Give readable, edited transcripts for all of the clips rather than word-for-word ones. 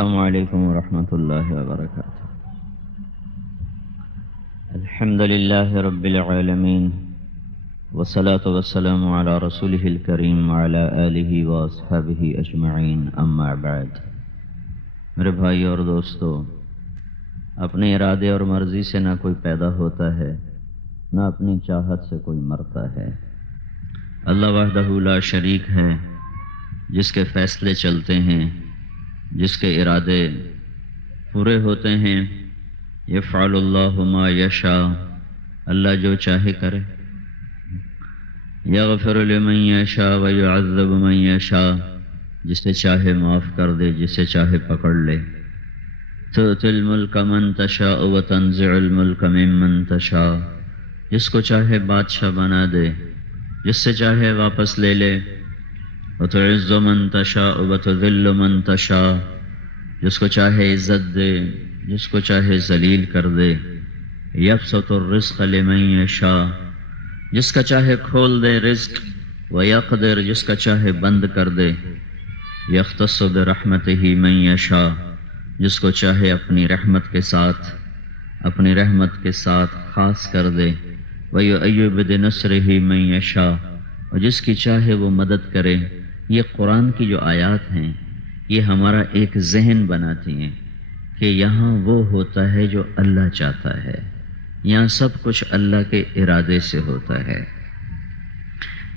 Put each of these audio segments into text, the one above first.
السلام علیکم ورحمۃ اللہ وبرکاتہ۔ الحمد للہ رب العالمین والصلاة والسلام علی رسولہ الکریم وعلی آلہ واصحابہ اجمعین، اما بعد۔ میرے بھائی اور دوستو، اپنے ارادے اور مرضی سے نہ کوئی پیدا ہوتا ہے، نہ اپنی چاہت سے کوئی مرتا ہے۔ اللہ وحدہ لا شریک ہے، جس کے فیصلے چلتے ہیں، جس کے ارادے پورے ہوتے ہیں۔ یفعل اللہ ما یشاء، اللہ جو چاہے کرے۔ یغفر لمن یشاء ویعذب من یشاء، جسے چاہے معاف کر دے، جسے چاہے پکڑ لے۔ تؤتی الملک من تشاء وتنزع الملک ممن تشاء، جس کو چاہے بادشاہ بنا دے، جس سے چاہے واپس لے لے۔ وتعز من تشاء وتذل من تشاء، جس کو چاہے عزت دے، جس کو چاہے ذلیل کر دے۔ یبسط الرزق لمن یشاء، جس کا چاہے کھول دے رزق، ویقدر، جس کا چاہے بند کر دے۔ یختص برحمتہ من یشاء، جس کو چاہے اپنی رحمت کے ساتھ خاص کر دے۔ ویؤید بنصرہ من یشاء، اور جس کی چاہے وہ مدد کرے۔ یہ قرآن کی جو آیات ہیں، یہ ہمارا ایک ذہن بناتی ہیں کہ یہاں وہ ہوتا ہے جو اللہ چاہتا ہے، یہاں سب کچھ اللہ کے ارادے سے ہوتا ہے۔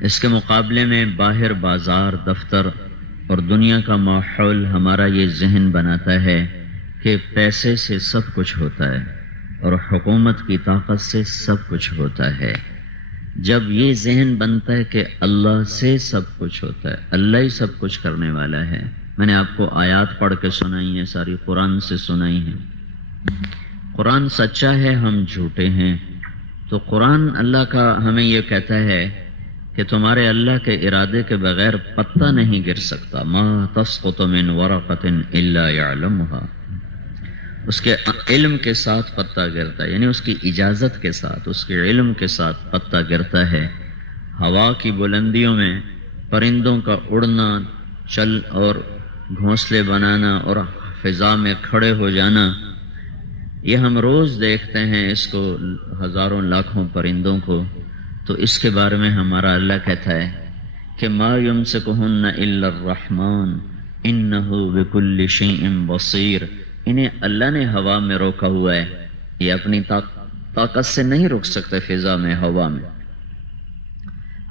اس کے مقابلے میں باہر بازار، دفتر اور دنیا کا ماحول ہمارا یہ ذہن بناتا ہے کہ پیسے سے سب کچھ ہوتا ہے اور حکومت کی طاقت سے سب کچھ ہوتا ہے۔ جب یہ ذہن بنتا ہے کہ اللہ سے سب کچھ ہوتا ہے، اللہ ہی سب کچھ کرنے والا ہے۔ میں نے آپ کو آیات پڑھ کے سنائی ہیں، ساری قرآن سے سنائی ہیں۔ قرآن سچا ہے، ہم جھوٹے ہیں۔ تو قرآن اللہ کا ہمیں یہ کہتا ہے کہ تمہارے اللہ کے ارادے کے بغیر پتا نہیں گر سکتا۔ ما تسقط من ورقۃ الا یعلمها، اس کے علم کے ساتھ پتا گرتا ہے، یعنی اس کی اجازت کے ساتھ، اس کے علم کے ساتھ پتا گرتا ہے۔ ہوا کی بلندیوں میں پرندوں کا اڑنا، چل اور گھونسلے بنانا اور فضا میں کھڑے ہو جانا، یہ ہم روز دیکھتے ہیں اس کو، ہزاروں لاکھوں پرندوں کو۔ تو اس کے بارے میں ہمارا اللہ کہتا ہے کہ ما یمسکہن الا الرحمن انہ بکل شیء بصیر، انہیں اللہ نے ہوا میں روکا ہوا ہے، یہ اپنی طاقت سے نہیں رک سکتے فضا میں، ہوا میں۔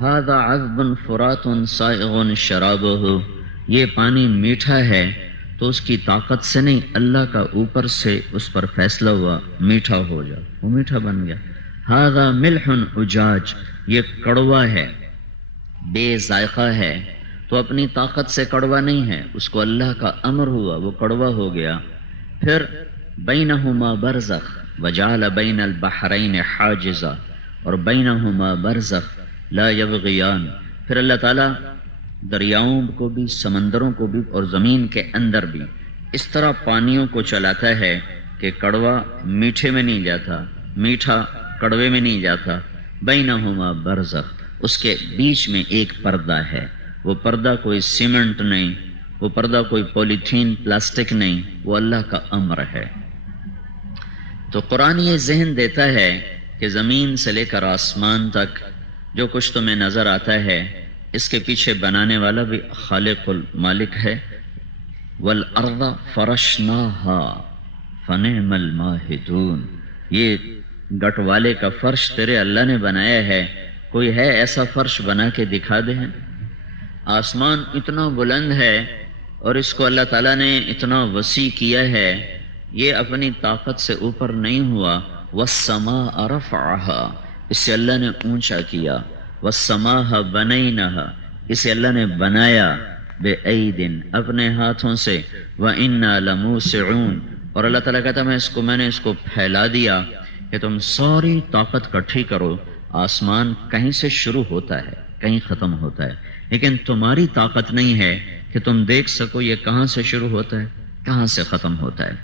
ھذا عذب فرات سائغ شرابہ، یہ پانی میٹھا ہے تو اس کی طاقت سے نہیں، اللہ کا اوپر سے اس پر فیصلہ ہوا میٹھا ہو جا، وہ میٹھا بن گیا۔ ھذا ملح اجاج، یہ کڑوا ہے، بے ذائقہ ہے، تو اپنی طاقت سے کڑوا نہیں ہے، اس کو اللہ کا امر ہوا، وہ کڑوا ہو گیا۔ پھر بینہما برزخ وجعل بین البحرین حاجزا، اور بینہما برزخ لا یبغیان، پھر اللہ تعالیٰ دریاؤں کو بھی، سمندروں کو بھی اور زمین کے اندر بھی اس طرح پانیوں کو چلاتا ہے کہ کڑوا میٹھے میں نہیں جاتا، میٹھا کڑوے میں نہیں جاتا۔ بینہما برزخ، اس کے بیچ میں ایک پردہ ہے، وہ پردہ کوئی سیمنٹ نہیں، وہ پردہ کوئی پولیتھین پلاسٹک نہیں، وہ اللہ کا امر ہے۔ تو قرآن یہ ذہن دیتا ہے کہ زمین سے لے کر آسمان تک جو کچھ تمہیں نظر آتا ہے، اس کے پیچھے بنانے والا بھی خالق المالک ہے۔ والارض فرشناها فنعم الماہدون، یہ گٹ والے کا فرش تیرے اللہ نے بنایا ہے، کوئی ہے ایسا فرش بنا کے دکھا دے؟ آسمان اتنا بلند ہے اور اس کو اللہ تعالیٰ نے اتنا وسیع کیا ہے، یہ اپنی طاقت سے اوپر نہیں ہوا۔ والسماء رفعها، اسے اللہ نے اونچا کیا۔ والسماء بنیناها، اسے اللہ نے بنایا بأید، اپنے ہاتھوں سے۔ وإنا لموسعون، اور اللہ تعالیٰ کہتا میں نے اس کو پھیلا دیا کہ تم ساری طاقت کٹھی کرو۔ آسمان کہیں سے شروع ہوتا ہے، کہیں ختم ہوتا ہے، لیکن تمہاری طاقت نہیں ہے کہ تم دیکھ سکو یہ کہاں سے شروع ہوتا ہے، کہاں سے ختم ہوتا ہے۔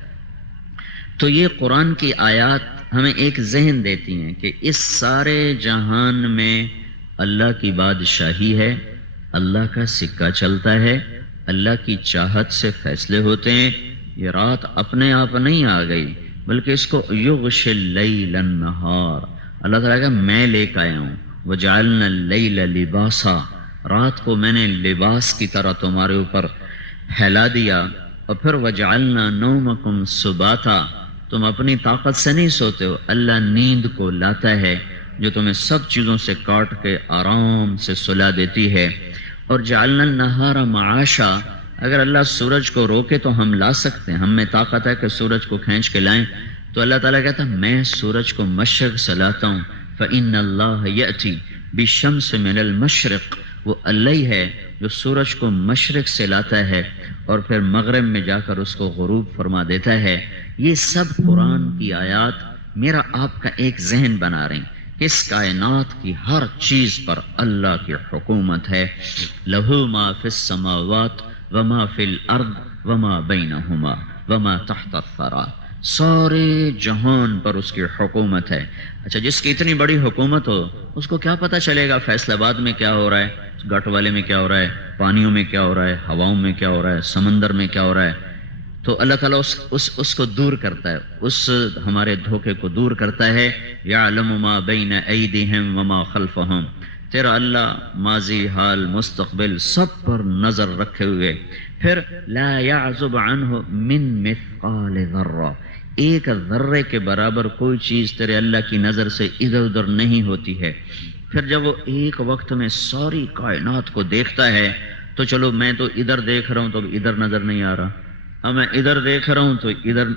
تو یہ قرآن کی آیات ہمیں ایک ذہن دیتی ہیں کہ اس سارے جہان میں اللہ کی بادشاہی ہے، اللہ کا سکہ چلتا ہے، اللہ کی چاہت سے فیصلے ہوتے ہیں، یہ رات اپنے آپ نہیں آ گئی، بلکہ اس کو یغشی اللیل النہار، اللہ تعالیٰ کا میں لے کے آیا ہوں۔ وجعلنا اللیل لباسا، رات کو میں نے لباس کی طرح تمہارے اوپر پھیلا دیا، اور پھر وجعلنا نومکم سباتا، تم اپنی طاقت سے نہیں سوتے ہو، اللہ نیند کو لاتا ہے جو تمہیں سب چیزوں سے کاٹ کے آرام سے سلا دیتی ہے۔ اور جعلنا النہار معاشا، اگر اللہ سورج کو روکے تو ہم لا سکتے ہیں، ہم میں طاقت ہے کہ سورج کو کھینچ کے لائیں، تو اللہ تعالیٰ کہتا ہے میں سورج کو مشرق سے لاتا ہوں۔ فإن اللہ یأتی بالشمس من المشرق، وہ اللہ ہی ہے جو سورج کو مشرق سے لاتا ہے اور پھر مغرب میں جا کر اس کو غروب فرما دیتا ہے۔ یہ سب قرآن کی آیات میرا آپ کا ایک ذہن بنا رہے ہیں کہ اس کائنات کی ہر چیز پر اللہ کی حکومت ہے۔ لہو ما فی السماوات وما فی الارض وما بینہما وما تحت الثری، سارے جہان پر اس کی حکومت ہے۔ اچھا، جس کی اتنی بڑی حکومت ہو اس کو کیا پتہ چلے گا فیصل آباد میں کیا ہو رہا ہے، گٹ والے میں کیا ہو رہا ہے، پانیوں میں کیا ہو رہا ہے، ہواؤں میں کیا ہو رہا ہے، سمندر میں کیا ہو رہا ہے؟ تو اللہ تعالیٰ اس کو دور کرتا ہے، اس ہمارے دھوکے کو دور کرتا ہے۔ یعلم ما بین ایدیہم وما خلفہم، تیرا اللہ ماضی حال مستقبل سب پر نظر رکھے ہوئے۔ پھر لا یعزب عنہ من مثقال ذرہ، ایک ذرے کے برابر کوئی چیز تیرے اللہ کی نظر سے ادھر ادھر نہیں ہوتی ہے۔ پھر جب وہ ایک وقت میں ساری کائنات کو دیکھتا ہے تو چلو میں تو ادھر دیکھ رہا ہوں تو ادھر نظر نہیں آ رہا، اب میں ادھر دیکھ رہا ہوں تو ادھر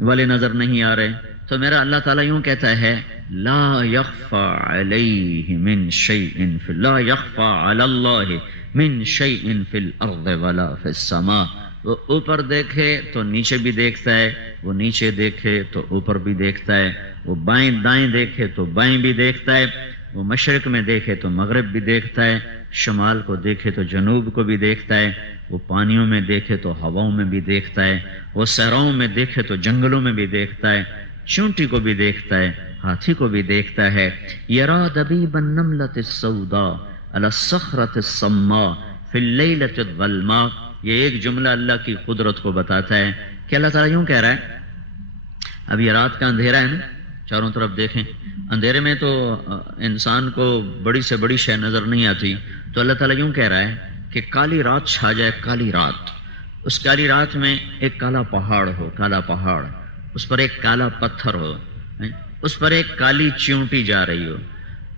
والے نظر نہیں آ رہے، تو میرا اللہ تعالیٰ یوں کہتا ہے لا یخفى علیہ من شیء لا یخفى علی اللہ من شیء فی الارض ولا فی السماء، وہ اوپر دیکھے تو نیچے بھی دیکھتا ہے، وہ نیچے دیکھے تو اوپر بھی دیکھتا ہے، وہ بائیں دائیں دیکھے تو بائیں بھی دیکھتا ہے، وہ مشرق میں دیکھے تو مغرب بھی دیکھتا ہے، شمال کو دیکھے تو جنوب کو بھی دیکھتا ہے، وہ پانیوں میں دیکھے تو ہواؤں میں بھی دیکھتا ہے، وہ صحراؤں میں دیکھے تو جنگلوں میں بھی دیکھتا ہے، چونٹی کو بھی دیکھتا ہے، ہاتھی کو بھی دیکھتا ہے۔ یرا دبیب النملۃ السوداء علی الصخرۃ الصماء فی اللیلۃ الظلماء، یہ ایک جملہ اللہ کی قدرت کو بتاتا ہے کہ اللہ تعالیٰ یوں کہہ رہا ہے، اب یہ رات کا اندھیرا ہے نا، چاروں طرف دیکھیں، اندھیرے میں تو انسان کو بڑی سے بڑی شے نظر نہیں آتی، تو اللہ تعالیٰ یوں کہہ رہا ہے کہ کالی رات چھا جائے، کالی رات، اس کالی رات میں ایک کالا پہاڑ ہو، کالا پہاڑ، اس پر ایک کالا پتھر ہو، اس پر ایک کالی چیونٹی جا رہی ہو،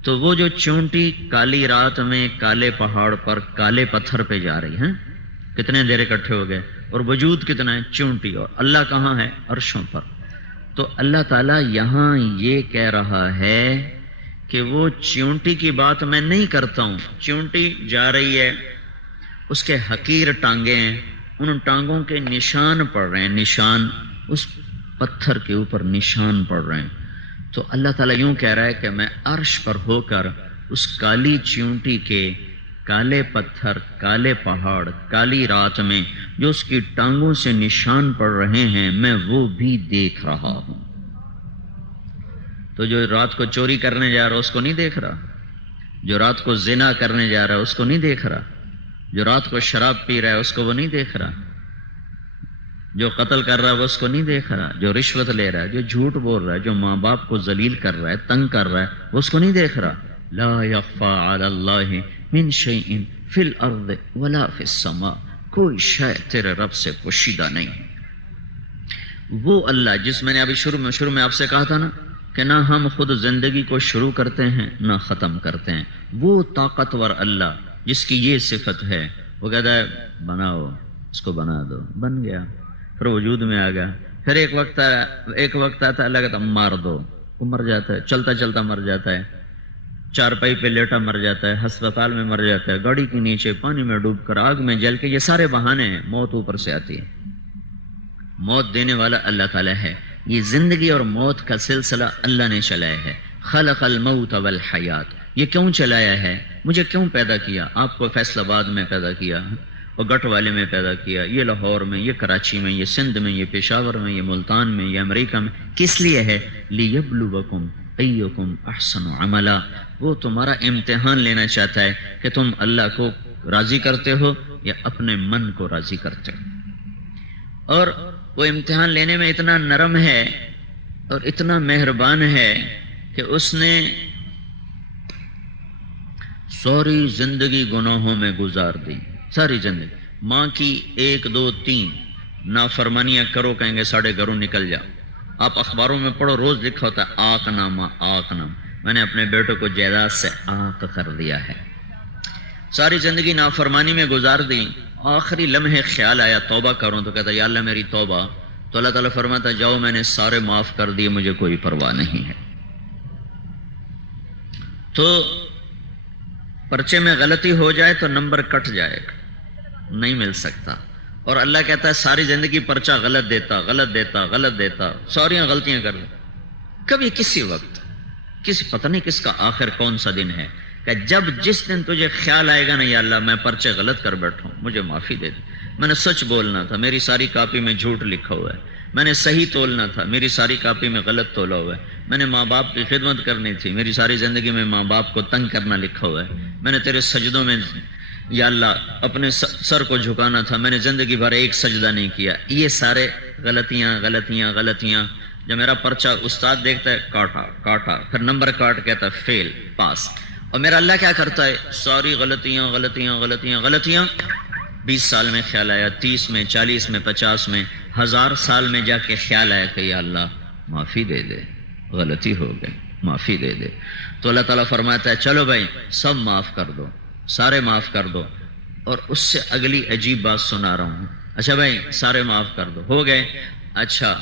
تو وہ جو چیونٹی کالی رات میں کالے پہاڑ پر کالے پتھر پہ جا رہی ہے، کتنے اندھیرے اکٹھے ہو گئے، اور وجود کتنا ہے، چیونٹی، اور اللہ کہاں ہے، عرشوں پر۔ تو اللہ تعالیٰ یہاں یہ کہہ رہا ہے کہ وہ چیونٹی کی بات میں نہیں کرتا ہوں، چیونٹی جا رہی ہے، اس کے حقیر ٹانگیں ہیں، ان ٹانگوں کے نشان پڑ رہے ہیں، نشان اس پتھر کے اوپر نشان پڑ رہے ہیں۔ تو اللہ تعالیٰ یوں کہہ رہا ہے کہ میں عرش پر ہو کر اس کالی چیونٹی کے کالے پتھر، کالے پہاڑ، کالی رات میں جو اس کی ٹانگوں سے نشان پڑ رہے ہیں، میں وہ بھی دیکھ رہا ہوں۔ تو جو رات کو چوری کرنے جا رہا ہے اس کو نہیں دیکھ رہا، جو رات کو زنا کرنے جا رہا ہے اس کو نہیں دیکھ رہا، جو رات کو شراب پی رہا ہے اس کو وہ نہیں دیکھ رہا، جو قتل کر رہا ہے وہ اس کو نہیں دیکھ رہا، جو رشوت لے رہا ہے، جو جھوٹ بول رہا ہے، جو ماں باپ کو ذلیل کر رہا ہے، تنگ کر رہا ہے، وہ اس کو نہیں دیکھ رہا۔ لا یخفی علی اللہ من شیء فی الارض ولا فی السماء، کوئی شے تیرے رب سے پوشیدہ نہیں۔ وہ اللہ جس میں نے ابھی شروع میں آپ سے کہا تھا نا کہ نہ ہم خود زندگی کو شروع کرتے ہیں نہ ختم کرتے ہیں، وہ طاقتور اللہ جس کی یہ صفت ہے، وہ کہتا ہے بناؤ، اس کو بنا دو، بن گیا، پھر وجود میں آ گیا۔ پھر ایک وقت آتا ہے اللہ کہتا مار دو، وہ مر جاتا ہے، چلتا چلتا مر جاتا ہے، چارپائی پہ لیٹا مر جاتا ہے، ہسپتال میں مر جاتا ہے، گاڑی کے نیچے پانی میں ڈوب کر آگ میں جل کے، یہ سارے بہانے ہیں، موت اوپر سے آتی ہے۔ موت دینے والا اللہ تعالیٰ ہے، یہ زندگی اور موت کا سلسلہ اللہ نے چلایا ہے۔ خلق الموت والحیات، یہ کیوں چلایا ہے، مجھے کیوں پیدا کیا، آپ کو فیصل آباد میں پیدا کیا اور گٹ والے میں پیدا کیا، یہ لاہور میں، یہ کراچی میں، یہ سندھ میں، یہ پشاور میں، یہ ملتان میں، یہ امریکہ میں، کس لیے ہے؟ لیبلوکم ایکم احسن عملا، وہ تمہارا امتحان لینا چاہتا ہے کہ تم اللہ کو راضی کرتے ہو یا اپنے من کو راضی کرتے ہو۔ اور وہ امتحان لینے میں اتنا نرم ہے اور اتنا مہربان ہے کہ اس نے ساری زندگی گناہوں میں گزار دی، ساری زندگی۔ ماں کی 1 2 3 نافرمانیاں کرو، کہیں گے ساڑھے گھروں نکل جا۔ آپ اخباروں میں پڑھو، روز لکھا ہوتا ہے آق نامہ، آق نام، میں نے اپنے بیٹوں کو جائیداد سے آق کر دیا ہے۔ ساری زندگی نافرمانی میں گزار دی، آخری لمحے خیال آیا توبہ کروں، تو کہتا یا اللہ میری توبہ، تو اللہ تعالیٰ فرماتا جاؤ میں نے سارے معاف کر دیے، مجھے کوئی پرواہ نہیں ہے۔ تو پرچے میں غلطی ہو جائے تو نمبر کٹ جائے گا، نہیں مل سکتا۔ اور اللہ کہتا ہے ساری زندگی پرچہ غلط دیتا غلط دیتا غلط دیتا، ساری غلطیاں کر دے، کبھی کسی وقت کسی پتہ نہیں کس کا آخر کون سا دن ہے کہ جب جس دن تجھے خیال آئے گا نا یا اللہ میں پرچے غلط کر بیٹھا ہوں، مجھے معافی دے دے، میں نے سچ بولنا تھا میری ساری کاپی میں جھوٹ لکھا ہوا ہے، میں نے صحیح تولنا تھا میری ساری کاپی میں غلط تولا ہوا ہے، میں نے ماں باپ کی خدمت کرنی تھی میری ساری زندگی میں ماں باپ کو تنگ کرنا لکھا ہوا ہے، میں نے تیرے سجدوں میں یا اللہ اپنے سر کو جھکانا تھا، میں نے زندگی بھر ایک سجدہ نہیں کیا۔ یہ سارے غلطیاں غلطیاں غلطیاں، جب میرا پرچہ استاد دیکھتا ہے کاٹا کاٹا، پھر نمبر کاٹ کہتا ہے فیل پاس، اور میرا اللہ کیا کرتا ہے ساری غلطیاں غلطیاں غلطیاں غلطیاں۔ 20 سال میں خیال آیا، 30 میں، 40 میں، 50 میں، 1000 سال میں جا کے خیال آیا کہ یا اللہ معافی دے دے، غلطی ہو گئی معافی دے دے، تو اللہ تعالیٰ فرماتا ہے چلو بھائی سب معاف کر دو، سارے معاف کر دو۔ اور اس سے اگلی عجیب بات سنا رہا ہوں، اچھا بھائی سارے معاف کر دو، ہو گئے، اچھا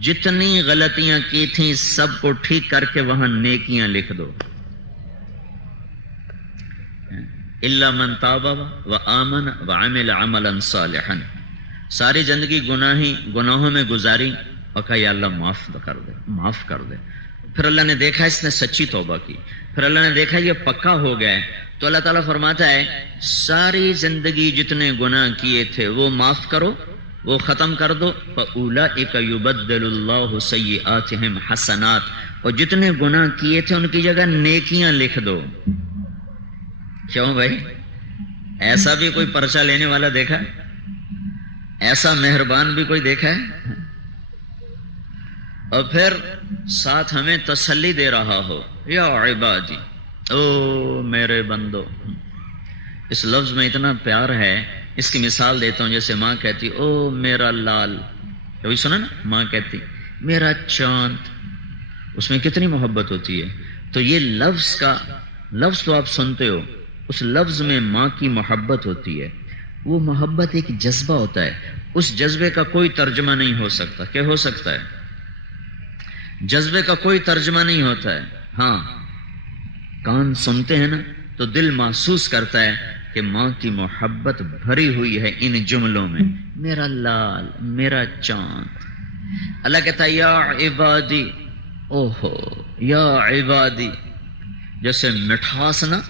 جتنی غلطیاں کی تھیں سب کو ٹھیک کر کے وہاں نیکیاں لکھ دو، الا من تاب وآمن وعمل عملا صالحا۔ ساری زندگی گناہوں میں گزاری اور کہا یا اللہ معاف کر دے معاف کر دے۔ پھر اللہ نے دیکھا اس نے سچی توبہ کی، پھر اللہ نے دیکھا یہ پکا ہو گیا ہے، تو اللہ تعالیٰ فرماتا ہے ساری زندگی جتنے گناہ کیے تھے وہ معاف کرو، وہ ختم کر دو، فَأُولَئِكَ يُبَدِّلُ اللَّهُ سَيِّئَاتِهِمْ حَسَنَاتٍ، اور جتنے گناہ کیے تھے ان کی جگہ نیکیاں لکھ دو۔ کیوں بھائی ایسا بھی کوئی پرچہ لینے والا دیکھا ہے؟ ایسا مہربان بھی کوئی دیکھا ہے؟ اور پھر ساتھ ہمیں تسلی دے رہا ہو یا عبادی، او میرے بندو۔ اس لفظ میں اتنا پیار ہے، اس کی مثال دیتا ہوں، جیسے ماں کہتی او میرا لال، کبھی سنا نا ماں کہتی میرا چاند، اس میں کتنی محبت ہوتی ہے۔ تو یہ لفظ تو آپ سنتے ہو، اس لفظ میں ماں کی محبت ہوتی ہے، وہ محبت ایک جذبہ ہوتا ہے، اس جذبے کا کوئی ترجمہ نہیں ہو سکتا۔ کیا ہو سکتا ہے؟ جذبے کا کوئی ترجمہ نہیں ہوتا ہے، ہاں کان سنتے ہیں نا تو دل محسوس کرتا ہے کہ ماں کی محبت بھری ہوئی ہے ان جملوں میں، میرا لال میرا چاند۔ اللہ کہتا ہے یا عبادی، اوہو یا عبادی، جیسے مٹھاس نا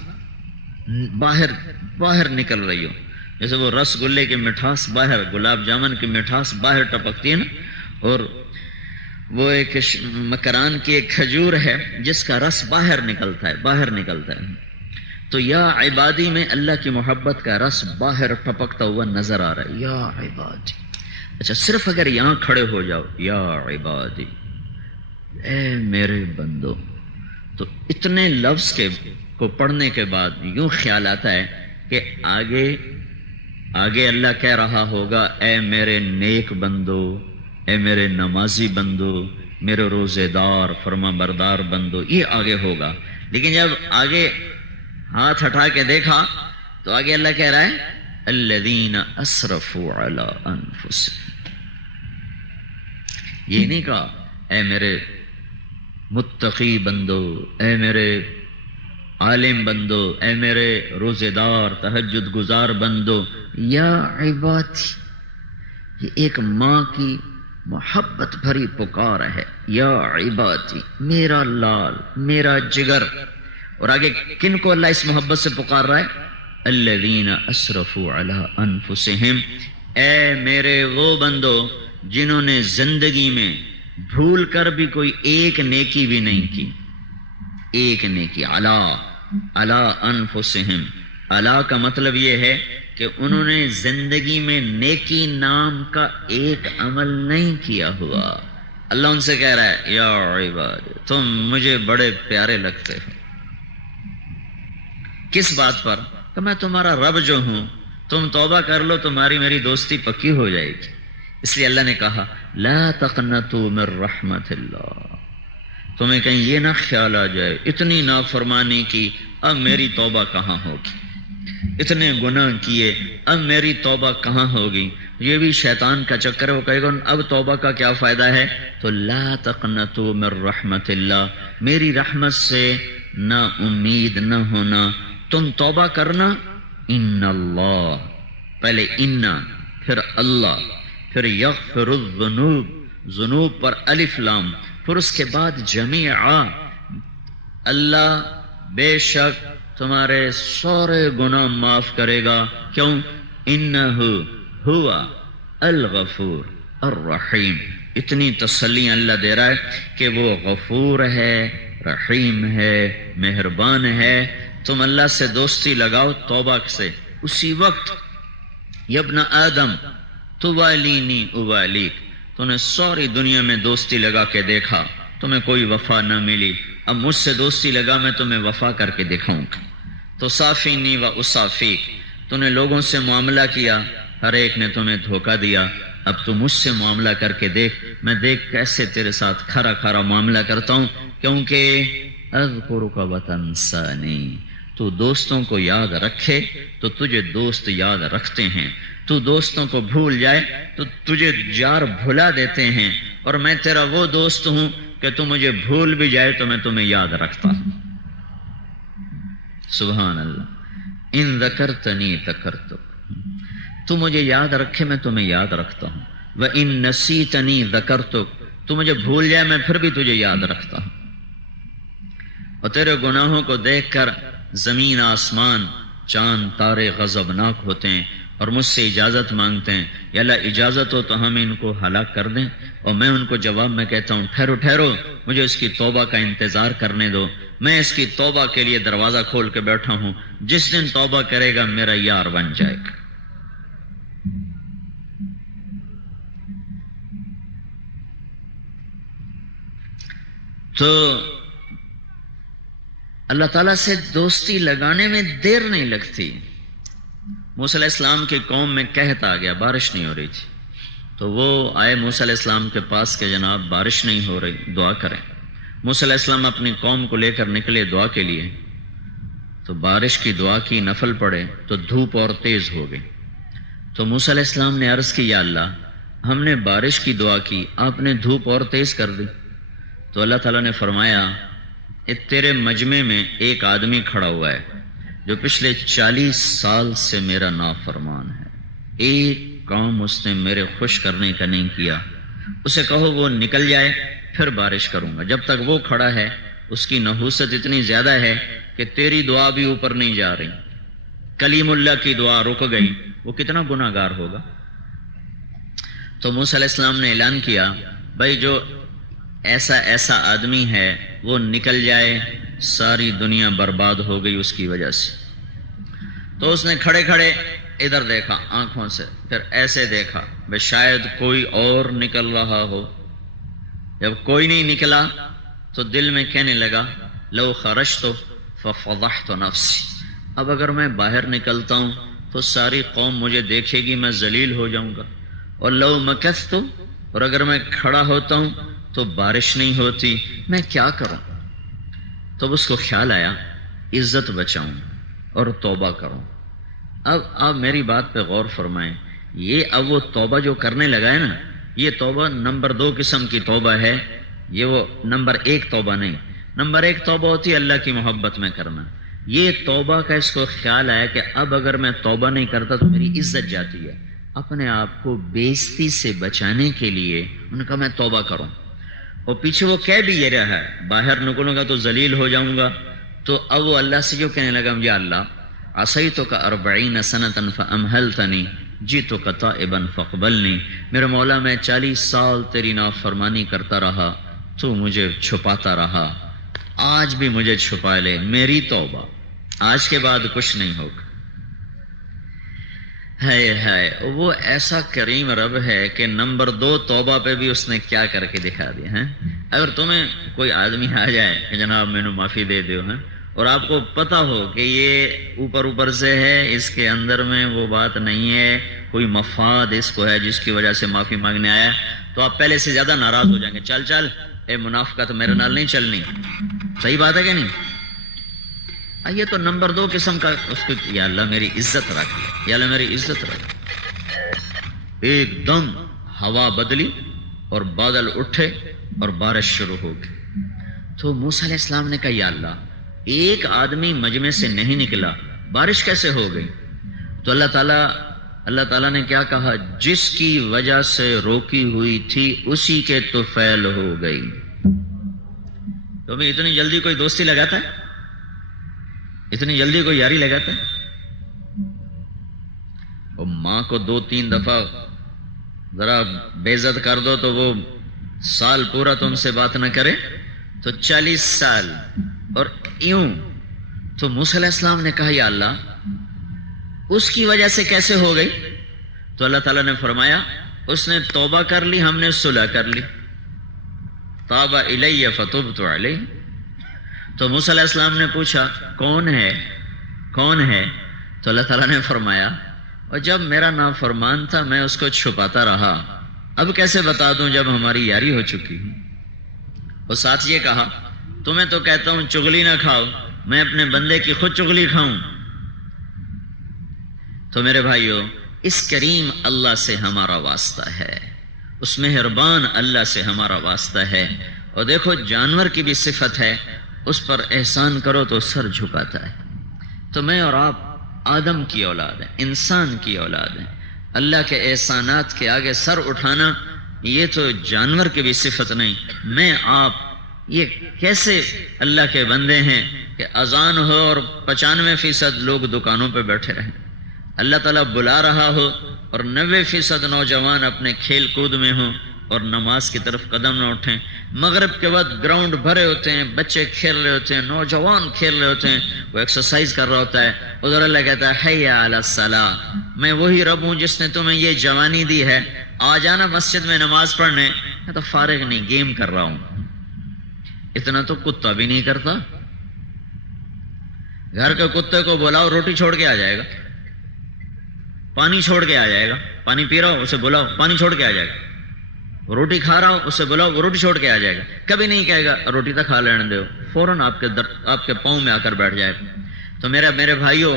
باہر نکل رہی ہو، جیسے وہ رس گلے کی مٹھاس باہر، گلاب جامن کی مٹھاس باہر ٹپکتی ہے نا، اور وہ ایک مکران کی ایک کھجور ہے جس کا رس باہر نکلتا ہے، تو یا عبادی میں اللہ کی محبت کا رس باہر ٹپکتا ہوا نظر آ رہا ہے، یا عبادی۔ اچھا صرف اگر یہاں کھڑے ہو جاؤ یا عبادی، اے میرے بندو، تو اتنے لفظ کو پڑھنے کے بعد یوں خیال آتا ہے کہ آگے اللہ کہہ رہا ہوگا اے میرے نیک بندو، اے میرے نمازی بندو، میرے روزے دار فرما بردار بندو، یہ آگے ہوگا۔ لیکن جب آگے ہاتھ ہٹا کے دیکھا تو آگے اللہ کہہ رہا ہے الذین اسرفوا علی انفسہم، یہ نہیں کہا اے میرے متقی بندو، اے میرے عالم بندو، اے میرے روزے دار تہجد گزار بندو، یا عبادی، یہ ایک ماں کی محبت بھری پکار ہے، یا عبادی میرا لال میرا جگر۔ اور آگے کن کو اللہ اس محبت سے پکار رہا ہے؟ الذین اسرفوا علی انفسہم، اے میرے وہ بندو جنہوں نے زندگی میں بھول کر بھی کوئی ایک نیکی بھی نہیں کی، ایک نیکی، علی انفسہم، علی کا مطلب یہ ہے کہ انہوں نے زندگی میں نیکی نام کا ایک عمل نہیں کیا ہوا. اللہ ان سے کہہ رہا ہے یا عباد تم مجھے بڑے پیارے لگتے ہو. کس بات پر؟ کہ میں تمہارا رب جو ہوں، تم توبہ کر لو تمہاری میری دوستی پکی ہو جائے گی. اس لیے اللہ نے کہا لا تقنطوا من رحمت اللہ. تمہیں کہیں یہ نہ خیال آ جائے اتنی نافرمانی کی اب میری توبہ کہاں ہوگی، اتنے گناہ کیے اب میری توبہ کہاں ہوگی. یہ بھی شیطان کا چکر ہے، وہ کہے گا اب توبہ کا کیا فائدہ ہے. تو لا تقنطوا من رحمت اللہ، میری رحمت سے نہ امید نہ ہونا. تم توبہ کرنا. ان اللہ، پہلے انا پھر اللہ پھر یغفر الذنوب، ذنوب پر الف لام، پھر اس کے بعد جمیعا، اللہ بے شک تمہارے سارے گناہ معاف کرے گا. کیوں؟ انہ ہوا الغفور الرحیم. اتنی تسلی اللہ دے رہا ہے کہ وہ غفور ہے، رحیم ہے، مہربان ہے. تم اللہ سے دوستی لگاؤ توبہ سے اسی وقت. یبن آدم توالینی اوالیک، تو نے ساری دنیا میں دوستی لگا کے دیکھا تمہیں کوئی وفا نہ ملی، اب مجھ سے دوستی لگا میں تمہیں وفا کر کے دکھاؤں گا. تو صافینی و اصافیک، تو نے لوگوں سے معاملہ کیا ہر ایک نے تمہیں دھوکہ دیا، اب تو مجھ سے معاملہ کر کے دیکھ، میں دیکھ کیسے تیرے ساتھ کھرا کھرا معاملہ کرتا ہوں. کیونکہ اذکرک وتنسانی، تو دوستوں کو یاد رکھے تو تجھے دوست یاد رکھتے ہیں، تو دوستوں کو بھول جائے تو تجھے یار بھلا دیتے ہیں. اور میں تیرا وہ دوست ہوں کہ تو مجھے بھول بھی جائے تو میں تمہیں یاد رکھتا ہوں. سبحان اللہ. ان ذکرتنی ذکرتک، تو مجھے یاد رکھے میں تمہیں یاد رکھتا ہوں. وان نسیتنی ذکرتک، تو مجھے بھول جائے میں پھر بھی تجھے یاد رکھتا ہوں. اور تیرے گناہوں کو دیکھ کر زمین آسمان چاند تارے غضبناک ہوتے ہیں اور مجھ سے اجازت مانگتے ہیں، یا اللہ اجازت ہو تو ہم ان کو ہلاک کر دیں. اور میں ان کو جواب میں کہتا ہوں ٹھہرو ٹھہرو، مجھے اس کی توبہ کا انتظار کرنے دو، میں اس کی توبہ کے لیے دروازہ کھول کے بیٹھا ہوں، جس دن توبہ کرے گا میرا یار بن جائے گا. تو اللہ تعالیٰ سے دوستی لگانے میں دیر نہیں لگتی. موسیٰ علیہ السلام کی قوم میں قحط آ گیا، بارش نہیں ہو رہی تھی، تو وہ آئے موسیٰ علیہ السلام کے پاس کہ جناب بارش نہیں ہو رہی، دعا کریں. موسیٰ علیہ السلام اپنی قوم کو لے کر نکلے دعا کے لیے، تو بارش کی دعا کی، نفل پڑے تو دھوپ اور تیز ہو گئی. تو موسیٰ علیہ السلام نے عرض کی یا اللہ ہم نے بارش کی دعا کی، آپ نے دھوپ اور تیز کر دی. تو اللہ تعالیٰ نے فرمایا تیرے مجمع میں ایک آدمی کھڑا ہوا ہے جو پچھلے 40 سال سے میرا نافرمان ہے، ایک کام اس نے میرے خوش کرنے کا نہیں کیا. اسے کہو وہ نکل جائے پھر بارش کروں گا. جب تک وہ کھڑا ہے اس کی نحوست اتنی زیادہ ہے کہ تیری دعا بھی اوپر نہیں جا رہی. کلیم اللہ کی دعا رک گئی، وہ کتنا گناہ گار ہوگا. تو موسیٰ علیہ السلام نے اعلان کیا بھائی جو ایسا آدمی ہے وہ نکل جائے، ساری دنیا برباد ہو گئی اس کی وجہ سے. تو اس نے کھڑے کھڑے ادھر دیکھا آنکھوں سے، پھر ایسے دیکھا بے شاید کوئی اور نکل رہا ہو. جب کوئی نہیں نکلا تو دل میں کہنے لگا لو خرجت ففضحت نفسی، اب اگر میں باہر نکلتا ہوں تو ساری قوم مجھے دیکھے گی، میں ذلیل ہو جاؤں گا. اور لو مکثت، اور اگر میں کھڑا ہوتا ہوں تو بارش نہیں ہوتی، میں کیا کروں. تو اس کو خیال آیا عزت بچاؤں اور توبہ کروں. اب آپ میری بات پہ غور فرمائیں، یہ اب وہ توبہ جو کرنے لگا ہے نا، یہ توبہ نمبر 2 قسم کی توبہ ہے. یہ وہ نمبر 1 توبہ نہیں. نمبر 1 توبہ ہوتی ہے اللہ کی محبت میں کرنا. یہ توبہ کا اس کو خیال آیا کہ اب اگر میں توبہ نہیں کرتا تو میری عزت جاتی ہے. اپنے آپ کو بےعزتی سے بچانے کے لیے انہوں نے کہا میں توبہ کروں. اور پیچھے وہ کہہ بھی یہ رہا ہے باہر نکلوں گا تو ذلیل ہو جاؤں گا. تو اب وہ اللہ سے جو کہنے لگا یا اللہ عصیتک 40 سنة فامہلتنی جئتک تائبا فاقبلنی، میرے مولا میں 40 سال تیری نافرمانی کرتا رہا، تو مجھے چھپاتا رہا، آج بھی مجھے چھپا لے، میری توبہ، آج کے بعد کچھ نہیں ہوگا. ہے وہ ایسا کریم رب ہے کہ نمبر 2 توبہ پہ بھی اس نے کیا کر کے دکھا دیا ہے. اگر تمہیں کوئی آدمی آ جائے کہ جناب میں نے معافی دے دیو ہے، اور آپ کو پتا ہو کہ یہ اوپر سے ہے، اس کے اندر میں وہ بات نہیں ہے، کوئی مفاد اس کو ہے جس کی وجہ سے معافی مانگنے آیا، تو آپ پہلے سے زیادہ ناراض ہو جائیں گے. چل اے منافقت میرے نال نہیں چلنی. صحیح بات ہے کہ نہیں؟ یہ تو نمبر 2 قسم کا اس کو، یا اللہ میری عزت رکھ، یا اللہ میری عزت رکھ. ایک دم ہوا بدلی اور بادل اٹھے اور بارش شروع ہو گئی. تو موسیٰ علیہ السلام نے کہا یا اللہ، ایک آدمی مجمع سے نہیں نکلا، بارش کیسے ہو گئی؟ تو اللہ تعالیٰ نے کیا کہا؟ جس کی وجہ سے روکی ہوئی تھی اسی کے طفیل ہو گئی. تو میں اتنی جلدی کوئی دوستی لگاتا ہے؟ اتنی جلدی کوئی یاری لگاتا ہے؟ اور ماں کو 2-3 دفعہ ذرا بے عزت کر دو تو وہ سال پورا تم سے بات نہ کرے تو 40 سال. اور یوں تو موسیٰ علیہ السلام نے کہا یا اللہ اس کی وجہ سے کیسے ہو گئی؟ تو اللہ تعالیٰ نے فرمایا اس نے توبہ کر لی، ہم نے صلح کر لی. تاب الی فتبت علیہ. تو موسیٰ علیہ السلام نے پوچھا کون ہے؟ تو اللہ تعالیٰ نے فرمایا اور جب میرا نافرمان تھا میں اس کو چھپاتا رہا، اب کیسے بتا دوں جب ہماری یاری ہو چکی. اور ساتھ یہ کہا تمہیں تو کہتا ہوں چغلی نہ کھاؤ، میں اپنے بندے کی خود چغلی کھاؤں. تو میرے بھائیو، اس کریم اللہ سے ہمارا واسطہ ہے، اس مہربان اللہ سے ہمارا واسطہ ہے. اور دیکھو جانور کی بھی صفت ہے، اس پر احسان کرو تو سر جھکاتا ہے. تو میں اور آپ آدم کی اولاد ہیں، انسان کی اولاد ہیں. اللہ کے احسانات کے آگے سر اٹھانا یہ تو جانور کی بھی صفت نہیں. میں آپ یہ کیسے اللہ کے بندے ہیں کہ اذان ہو اور 95% لوگ دکانوں پہ بیٹھے رہیں، اللہ تعالیٰ بلا رہا ہو اور 90% نوجوان اپنے کھیل کود میں ہوں اور نماز کی طرف قدم نہ اٹھیں. مغرب کے وقت گراؤنڈ بھرے ہوتے ہیں، بچے کھیل رہے ہوتے ہیں، نوجوان کھیل رہے ہوتے ہیں، وہ ایکسرسائز کر رہا ہوتا ہے. ادھر اللہ کہتا ہے حی علی الصلاۃ، میں وہی رب ہوں جس نے تمہیں یہ جوانی دی ہے، آ جانا مسجد میں نماز پڑھنے. میں تو فارغ نہیں، گیم کر رہا ہوں. اتنا تو کتا بھی نہیں کرتا. گھر کے کتے کو بلاؤ روٹی چھوڑ کے آ جائے گا، پانی چھوڑ کے آ جائے گا. پانی پی رہا ہو اسے بلاؤ پانی چھوڑ کے آ جائے گا. روٹی کھا رہا ہو اسے بلاؤ وہ روٹی چھوڑ کے آ جائے گا. کبھی نہیں کہے گا روٹی تو کھا لینے دو، فوراً آپ کے پاؤں میں آ کر بیٹھ جائے گا. تو میرے بھائیوں،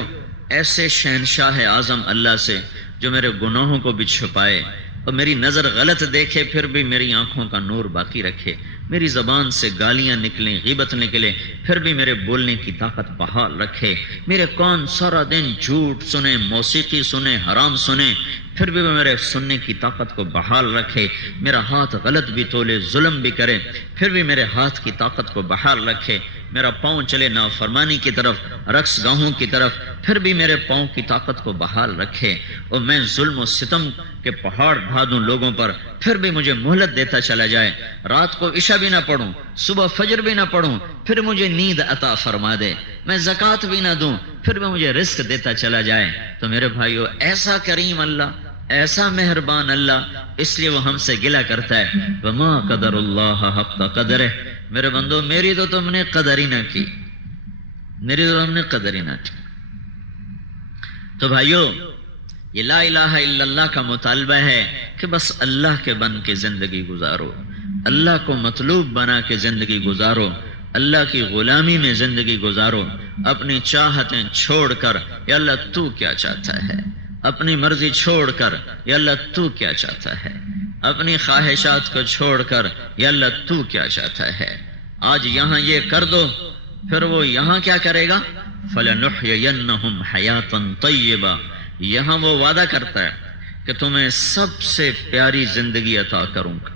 ایسے شہنشاہ اعظم اللہ سے جو میرے گناہوں کو بھی چھپائے اور میری نظر غلط دیکھے پھر بھی میری آنکھوں کا نور باقی رکھے، میری زبان سے گالیاں نکلیں، غیبت نکلے پھر بھی میرے بولنے کی طاقت بحال رکھے، میرے کان سارا دن جھوٹ سنے، موسیقی سنے، حرام سنے پھر بھی وہ میرے سننے کی طاقت کو بحال رکھے، میرا ہاتھ غلط بھی تولے، ظلم بھی کرے پھر بھی میرے ہاتھ کی طاقت کو بحال رکھے، میرا پاؤں چلے نافرمانی کی طرف، رقص گاہوں کی طرف پھر بھی میرے پاؤں کی طاقت کو بحال رکھے، اور میں ظلم و ستم کے پہاڑ ڈھا دوں لوگوں پر پھر بھی مجھے مہلت دیتا چلا جائے، رات کو عشاء بھی نہ پڑھوں، صبح فجر بھی نہ پڑھوں پھر مجھے نیند عطا فرما دے، میں زکوٰۃ بھی نہ دوں پھر بھی مجھے رزق دیتا چلا جائے. تو میرے بھائیو، ایسا کریم اللہ، ایسا مہربان اللہ، اس لیے وہ ہم سے گلہ کرتا ہے وما قدر اللہ حق قدرہ. میرے بندو، میری تو تم نے قدر ہی نہ کی، میری تو تم نے قدر ہی نہ کی. تو بھائیو، یہ لا الہ الا اللہ کا مطالبہ ہے کہ بس اللہ کے بن کے زندگی گزارو، اللہ کو مطلوب بنا کے زندگی گزارو، اللہ کی غلامی میں زندگی گزارو، اپنی چاہتیں چھوڑ کر یا اللہ تو کیا چاہتا ہے، اپنی مرضی چھوڑ کر یا اللہ تو کیا چاہتا ہے، اپنی خواہشات کو چھوڑ کر یا اللہ تو کیا چاہتا ہے. آج یہاں یہ کر دو پھر وہ یہاں کیا کرے گا؟ فَلَنُحْيِيَنَّهُمْ حَيَاةً طَيِّبَةً. یہاں وہ وعدہ کرتا ہے کہ تمہیں سب سے پیاری زندگی عطا کروں گا،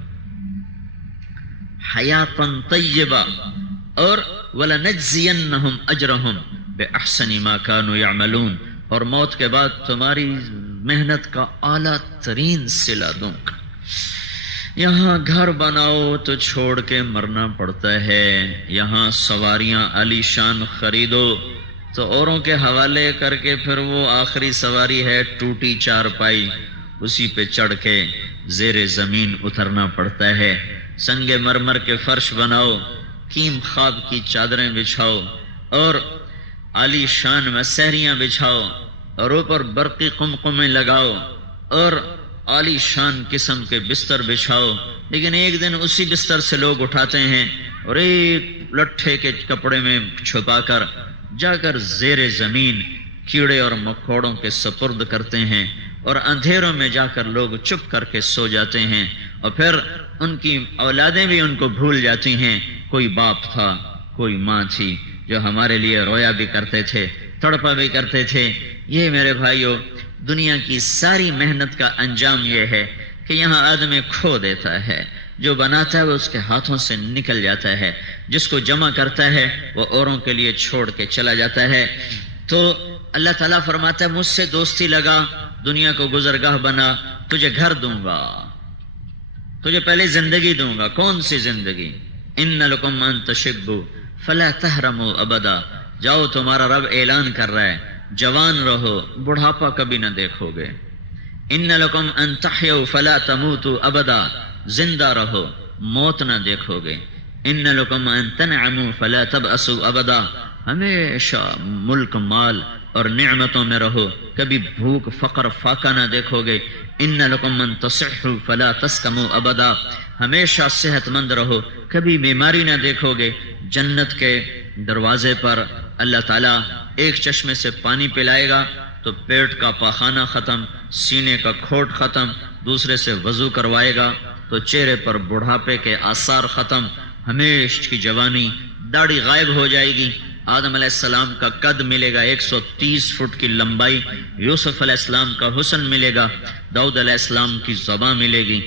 حَيَاةً طَيِّبَةً، اور وَلَنَجْزِيَنَّهُمْ أَجْرَهُمْ بِأَحْسَنِ مَا كَانُوا يَعْمَلُونَ، اور موت کے بعد تمہاری محنت کا اعلیٰ ترین صلہ دوں گا. یہاں گھر بناؤ تو چھوڑ کے مرنا پڑتا ہے، یہاں سواریاں عالی شان خریدو تو اوروں کے حوالے کر کے پھر وہ آخری سواری ہے ٹوٹی چارپائی، اسی پہ چڑھ کے زیر زمین اترنا پڑتا ہے۔ سنگ مرمر کے فرش بناؤ، کیم خواب کی چادریں بچھاؤ اور عالی شان مسحریاں بچھاؤ اور اوپر برقی قمقمیں لگاؤ اور عالی شان قسم کے بستر بچھاؤ، لیکن ایک دن اسی بستر سے لوگ اٹھاتے ہیں اور ایک لٹھے کے کپڑے میں چھپا کر جا کر زیر زمین کیڑے اور مکوڑوں کے سپرد کرتے ہیں، اور اندھیروں میں جا کر لوگ چپ کر کے سو جاتے ہیں، اور پھر ان کی اولادیں بھی ان کو بھول جاتی ہیں۔ کوئی باپ تھا، کوئی ماں تھی جو ہمارے لیے رویا بھی کرتے تھے، تڑپا بھی کرتے تھے۔ یہ میرے بھائیوں، دنیا کی ساری محنت کا انجام یہ ہے کہ یہاں آدمی کھو دیتا ہے، جو بناتا ہے وہ اس کے ہاتھوں سے نکل جاتا ہے، جس کو جمع کرتا ہے وہ اوروں کے لیے چھوڑ کے چلا جاتا ہے۔ تو اللہ تعالیٰ فرماتا ہے مجھ سے دوستی لگا، دنیا کو گزرگاہ بنا، تجھے گھر دوں گا، تجھے پہلے زندگی دوں گا۔ کون سی زندگی؟ ان لکم ان تشبوا فلا تحرموا ابدا، جاؤ تمہارا رب اعلان کر رہا ہے جوان رہو، بڑھاپا کبھی نہ دیکھو گے۔ ان لکم ان تحیوا فلا تموتوا ابدا، زندہ رہو، موت نہ دیکھو گے۔ ان لکم ان تنعموا فلا تبأسوا ابدا، ہمیشہ ملک مال اور نعمتوں میں رہو، کبھی بھوک فقر فاقہ نہ دیکھو گے۔ ان لکم ان تصحوا فلا تسقموا ابدا، ہمیشہ صحت مند رہو، کبھی بیماری نہ دیکھو گے۔ جنت کے دروازے پر اللہ تعالیٰ ایک چشمے سے پانی پلائے گا تو پیٹ کا پاخانہ ختم، سینے کا کھوٹ ختم، دوسرے سے وضو کروائے گا تو چہرے پر بڑھاپے کے آثار ختم، ہمیشہ کی جوانی، داڑھی غائب ہو جائے گی۔ آدم علیہ السلام کا قد ملے گا 130 فٹ کی لمبائی، یوسف علیہ السلام کا حسن ملے گا، داؤد علیہ السلام کی زبان ملے گی،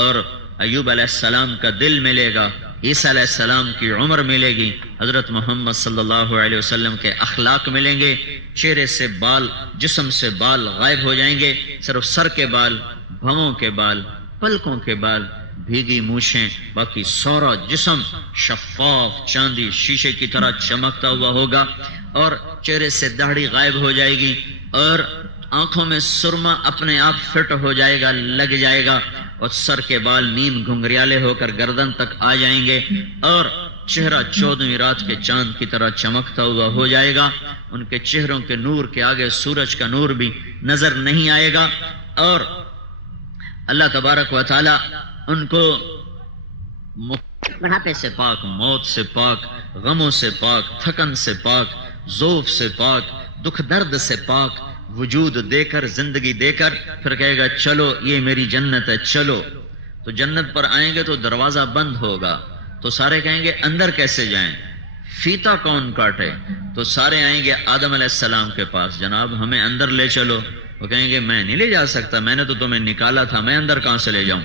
اور ایوب علیہ السلام کا دل ملے گا، عیسیٰ علیہ السلام کی عمر ملے گی، حضرت محمد صلی اللہ علیہ وسلم کے اخلاق ملیں گے۔ چہرے سے بال، جسم سے بال غائب ہو جائیں گے، صرف سر کے بال، بھووں کے بال، پلکوں کے بال، بھیگی مونچھیں، باقی سورا جسم شفاف چاندی شیشے کی طرح چمکتا ہوا ہوگا، اور چہرے سے داڑھی غائب ہو جائے گی، اور آنکھوں میں سرما اپنے آپ فٹ ہو جائے گا، لگ جائے گا، اور سر کے بال نیم گھنگریالے ہو کر گردن تک آ جائیں گے، اور چہرہ 14ویں رات کے چاند کی طرح چمکتا ہوا ہو جائے گا۔ ان کے چہروں کے نور کے آگے سورج کا نور بھی نظر نہیں آئے گا، اور اللہ تبارک و تعالی ان کو بڑھاپے سے پاک، موت سے پاک، غموں سے پاک، تھکن سے پاک، ذوف سے پاک، دکھ درد سے پاک وجود دے کر، زندگی دے کر پھر کہے گا چلو یہ میری جنت ہے، چلو۔ تو جنت پر آئیں گے تو دروازہ بند ہوگا، تو سارے کہیں گے اندر کیسے جائیں، فیتا کون کاٹے؟ تو سارے آئیں گے آدم علیہ السلام کے پاس، جناب ہمیں اندر لے چلو۔ وہ کہیں گے میں نہیں لے جا سکتا، میں نے تو تمہیں نکالا تھا، میں اندر کہاں سے لے جاؤں؟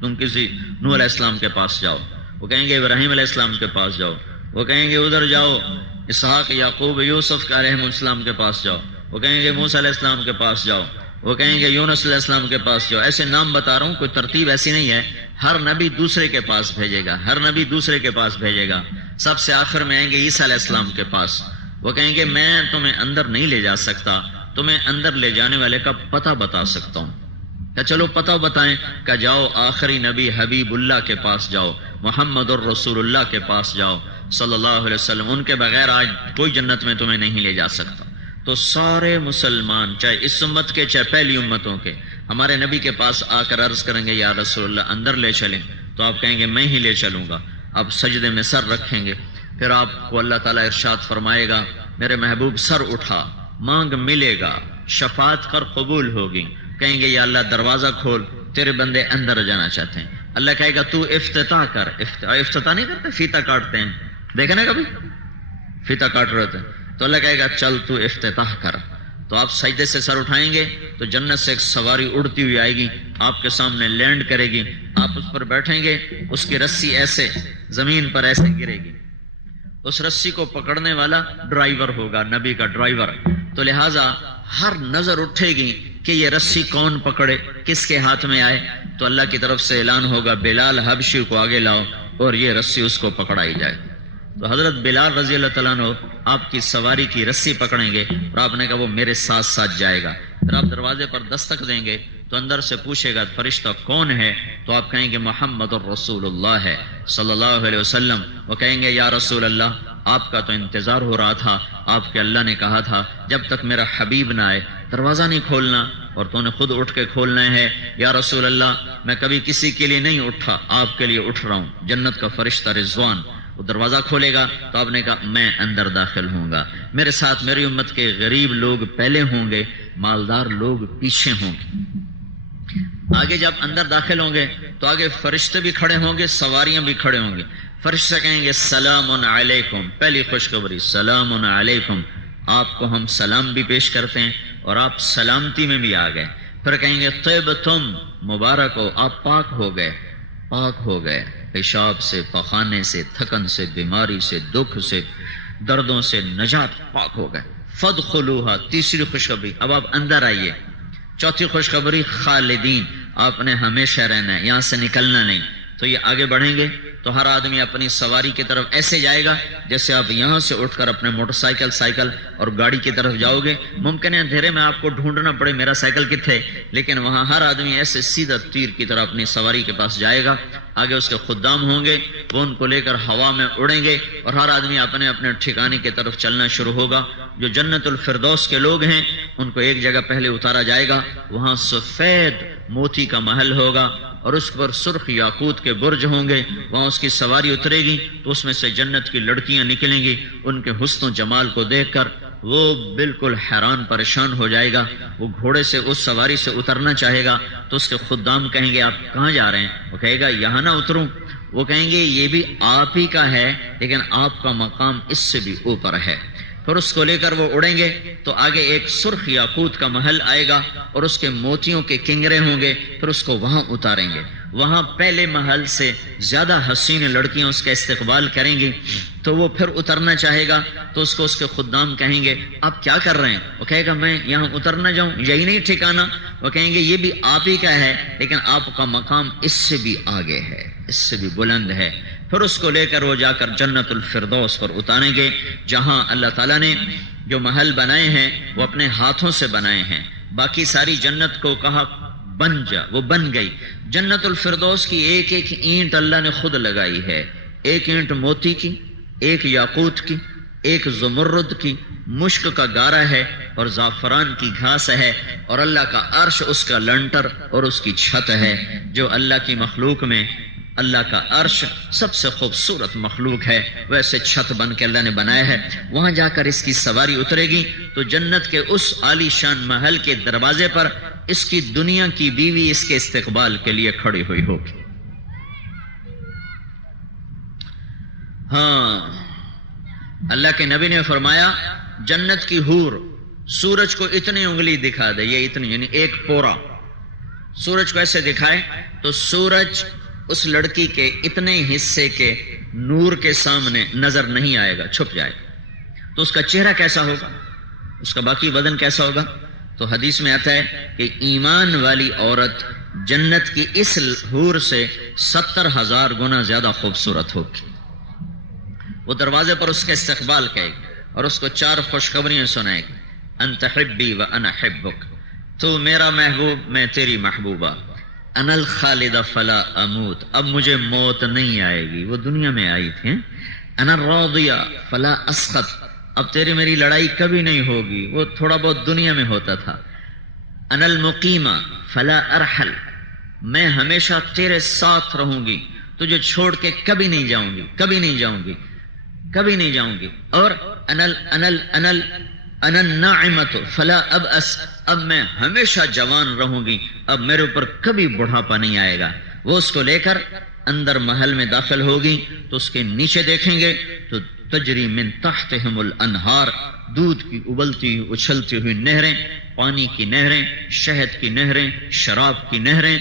تم کسی نوح علیہ السلام کے پاس جاؤ۔ وہ کہیں گے ابراہیم علیہ السلام کے پاس جاؤ۔ وہ کہیں گے ادھر جاؤ، اسحاق، یعقوب، یوسف علیہ السلام کے پاس جاؤ۔ وہ کہیں گے موسیٰ علیہ السلام کے پاس جاؤ۔ وہ کہیں گے یونس علیہ السلام کے پاس جاؤ۔ ایسے نام بتا رہا ہوں، کوئی ترتیب ایسی نہیں ہے، ہر نبی دوسرے کے پاس بھیجے گا، ہر نبی دوسرے کے پاس بھیجے گا۔ سب سے آخر میں آئیں گے عیسیٰ علیہ السلام کے پاس۔ وہ کہیں گے میں تمہیں اندر نہیں لے جا سکتا، تمہیں اندر لے جانے والے کا پتہ بتا سکتا ہوں۔ کہ چلو پتہ بتائیں؟ کہ جاؤ آخری نبی حبیب اللہ کے پاس جاؤ، محمد الرسول اللہ کے پاس جاؤ صلی اللہ علیہ وسلم، ان کے بغیر آج کوئی جنت میں تمہیں نہیں لے جا سکتا۔ تو سارے مسلمان، چاہے اس امت کے چاہے پہلی امتوں کے، ہمارے نبی کے پاس آ کر عرض کریں گے یا رسول اللہ اندر لے چلیں، تو آپ کہیں گے میں ہی لے چلوں گا۔ آپ سجدے میں سر رکھیں گے، پھر آپ کو اللہ تعالیٰ ارشاد فرمائے گا میرے محبوب سر اٹھا، مانگ ملے گا، شفاعت کر قبول ہوگی۔ کہیں گے یا اللہ دروازہ کھول، تیرے بندے اندر جانا چاہتے ہیں۔ اللہ کہے گا تو افتتاح کر۔ افتتاح نہیں کرتے، فیتا کاٹتے ہیں، دیکھا نا کبھی فیتا کاٹ رہے ہوتے ہیں، تو اللہ کہے گا چل تو افتتاح کر۔ تو آپ سجدے سے سر اٹھائیں گے تو جنت سے ایک سواری اڑتی ہوئی آئے گی، آپ کے سامنے لینڈ کرے گی، آپ اس پر بیٹھیں گے، اس کی رسی ایسے زمین پر ایسے گرے گی، اس رسی کو پکڑنے والا ڈرائیور ہوگا، نبی کا ڈرائیور۔ تو لہٰذا ہر نظر اٹھے گی کہ یہ رسی کون پکڑے، کس کے ہاتھ میں آئے، تو اللہ کی طرف سے اعلان ہوگا بلال حبشی کو آگے لاؤ، اور یہ رسی اس کو پکڑائی جائے۔ تو حضرت بلال رضی اللہ تعالیٰ عنہ آپ کی سواری کی رسی پکڑیں گے اور آپ نے کہا وہ میرے ساتھ ساتھ جائے گا. پھر آپ دروازے پر دستک دیں گے تو اندر سے پوچھے گا فرشتہ کون ہے؟ تو آپ کہیں گے محمد الرسول اللہ ہے صلی اللہ علیہ وسلم. وہ کہیں گے یا رسول اللہ آپ کا تو انتظار ہو رہا تھا، آپ کے اللہ نے کہا تھا جب تک میرا حبیب نہ آئے دروازہ نہیں کھولنا، اور تو نے خود اٹھ کے کھولنا ہے. یا رسول اللہ میں کبھی کسی کے لیے نہیں اٹھا، آپ کے لیے اٹھ رہا ہوں. جنت کا فرشتہ رضوان وہ دروازہ کھولے گا تو آپ نے کہا میں اندر داخل ہوں گا، میرے ساتھ میری امت کے غریب لوگ پہلے ہوں گے، مالدار لوگ پیچھے ہوں گے. آگے جب اندر داخل ہوں گے تو آگے فرشتے بھی کھڑے ہوں گے، سواریاں بھی کھڑے ہوں گے. فرشتے کہیں گے سلام علیکم، پہلی خوشخبری سلام علیکم، آپ کو ہم سلام بھی پیش کرتے ہیں اور آپ سلامتی میں بھی آ گئے. پھر کہیں گے طیبتم، مبارک ہو، آپ پاک ہو گئے، پاک ہو گئے پیشاب سے، پخانے سے، تھکن سے، بیماری سے، دکھ سے، دردوں سے نجات، پاک ہو گئے. فادخلوها، تیسری خوشخبری اب آپ اندر آئیے. چوتھی خوشخبری خالدین، آپ نے ہمیشہ رہنا ہے، یہاں سے نکلنا نہیں. تو یہ آگے بڑھیں گے تو ہر آدمی اپنی سواری کی طرف ایسے جائے گا جیسے آپ یہاں سے اٹھ کر اپنے موٹر سائیکل، سائیکل اور گاڑی کی طرف جاؤ گے. ممکن ہے اندھیرے میں آپ کو ڈھونڈنا پڑے میرا سائیکل کتنے، لیکن وہاں ہر آدمی ایسے سیدھا تیر کی طرح اپنی سواری کے پاس جائے گا. آگے اس کے خدام ہوں گے، وہ ان کو لے کر ہوا میں اڑیں گے اور ہر آدمی اپنے اپنے ٹھکانے کی طرف چلنا شروع ہوگا. جو جنت الفردوس کے لوگ ہیں ان کو ایک جگہ پہلے اتارا جائے گا، وہاں سفید موتی کا محل ہوگا اور اس پر سرخ یاقوت کے برج ہوں گے. وہاں اس کی سواری اترے گی تو اس میں سے جنت کی لڑکیاں نکلیں گی. ان کے حسن و جمال کو دیکھ کر وہ بالکل حیران پریشان ہو جائے گا. وہ گھوڑے سے اس سواری سے اترنا چاہے گا تو اس کے خدام کہیں گے آپ کہاں جا رہے ہیں؟ وہ کہے گا یہاں نہ اتروں. وہ کہیں گے یہ بھی آپ ہی کا ہے لیکن آپ کا مقام اس سے بھی اوپر ہے. پھر اس کو لے کر وہ اڑیں گے تو آگے ایک سرخ یاقوت کا محل آئے گا اور اس کے موتیوں کے کنگرے ہوں گے. پھر اس کو وہاں اتاریں گے. وہاں پہلے محل سے زیادہ حسین لڑکیاں اس کا استقبال کریں گی. تو وہ پھر اترنا چاہے گا تو اس کو اس کے خدام کہیں گے آپ کیا کر رہے ہیں؟ وہ کہے گا میں یہاں اتر نہ جاؤں، یہی نہیں ٹھکانا. وہ کہیں گے یہ بھی آپ ہی کا ہے لیکن آپ کا مقام اس سے بھی آگے ہے، اس سے بھی بلند ہے. پھر اس کو لے کر وہ جا کر جنت الفردوس پر اتاریں گے جہاں اللہ تعالیٰ نے جو محل بنائے ہیں وہ اپنے ہاتھوں سے بنائے ہیں. باقی ساری جنت کو کہا بن جا، وہ بن گئی. جنت الفردوس کی ایک ایک اینٹ اللہ نے خود لگائی ہے. ایک اینٹ موتی کی، ایک یاقوت کی، ایک زمرد کی، مشک کا گارا ہے اور زعفران کی گھاس ہے، اور اللہ کا عرش اس کا لنٹر اور اس کی چھت ہے. جو اللہ کی مخلوق میں اللہ کا عرش سب سے خوبصورت مخلوق ہے، ویسے چھت بن کے اللہ نے بنایا ہے. وہاں جا کر اس کی سواری اترے گی تو جنت کے اس عالی شان محل کے دروازے پر اس کی دنیا کی بیوی اس کے استقبال کے لیے کھڑی ہوئی ہوگی. ہاں، اللہ کے نبی نے فرمایا جنت کی حور سورج کو اتنی انگلی دکھا دے، یہ اتنی یعنی ایک پورا سورج کو ایسے دکھائے تو سورج اس لڑکی کے اتنے حصے کے نور کے سامنے نظر نہیں آئے گا، چھپ جائے گا. تو اس کا چہرہ کیسا ہوگا، اس کا باقی بدن کیسا ہوگا؟ تو حدیث میں آتا ہے کہ ایمان والی عورت جنت کی اس حور سے 70,000 گنا زیادہ خوبصورت ہوگی. وہ دروازے پر اس کا استقبال کرے گی اور اس کو 4 خوشخبریاں سنائے گی. انت حبی و انا حبک، تو میرا محبوب میں تیری محبوبہ. انا الخالد فلا اموت، اب مجھے موت نہیں آئے گی، وہ دنیا میں آئی تھی. انا الراضیہ فلا اسخط، اب تیری میری لڑائی کبھی نہیں ہوگی، وہ تھوڑا بہت دنیا میں ہوتا تھا. انا المقیمہ فلا ارحل، میں ہمیشہ تیرے ساتھ رہوں گی، تجھے چھوڑ کے کبھی نہیں جاؤں گی، کبھی نہیں جاؤں گی، کبھی نہیں جاؤں گی. اور انا الناعمۃ فلا ابأس، اب میں ہمیشہ جوان رہوں گی، اب میرے اوپر کبھی بڑھاپا نہیں آئے گا. وہ اس کو لے کر اندر محل میں داخل ہوگی تو اس کے نیچے دیکھیں گے تو تجری من تحتہم الانہار، دودھ کی ابلتی ہوئی اچھلتی ہوئی نہریں، پانی کی نہریں، شہد کی نہریں، شراب کی نہریں،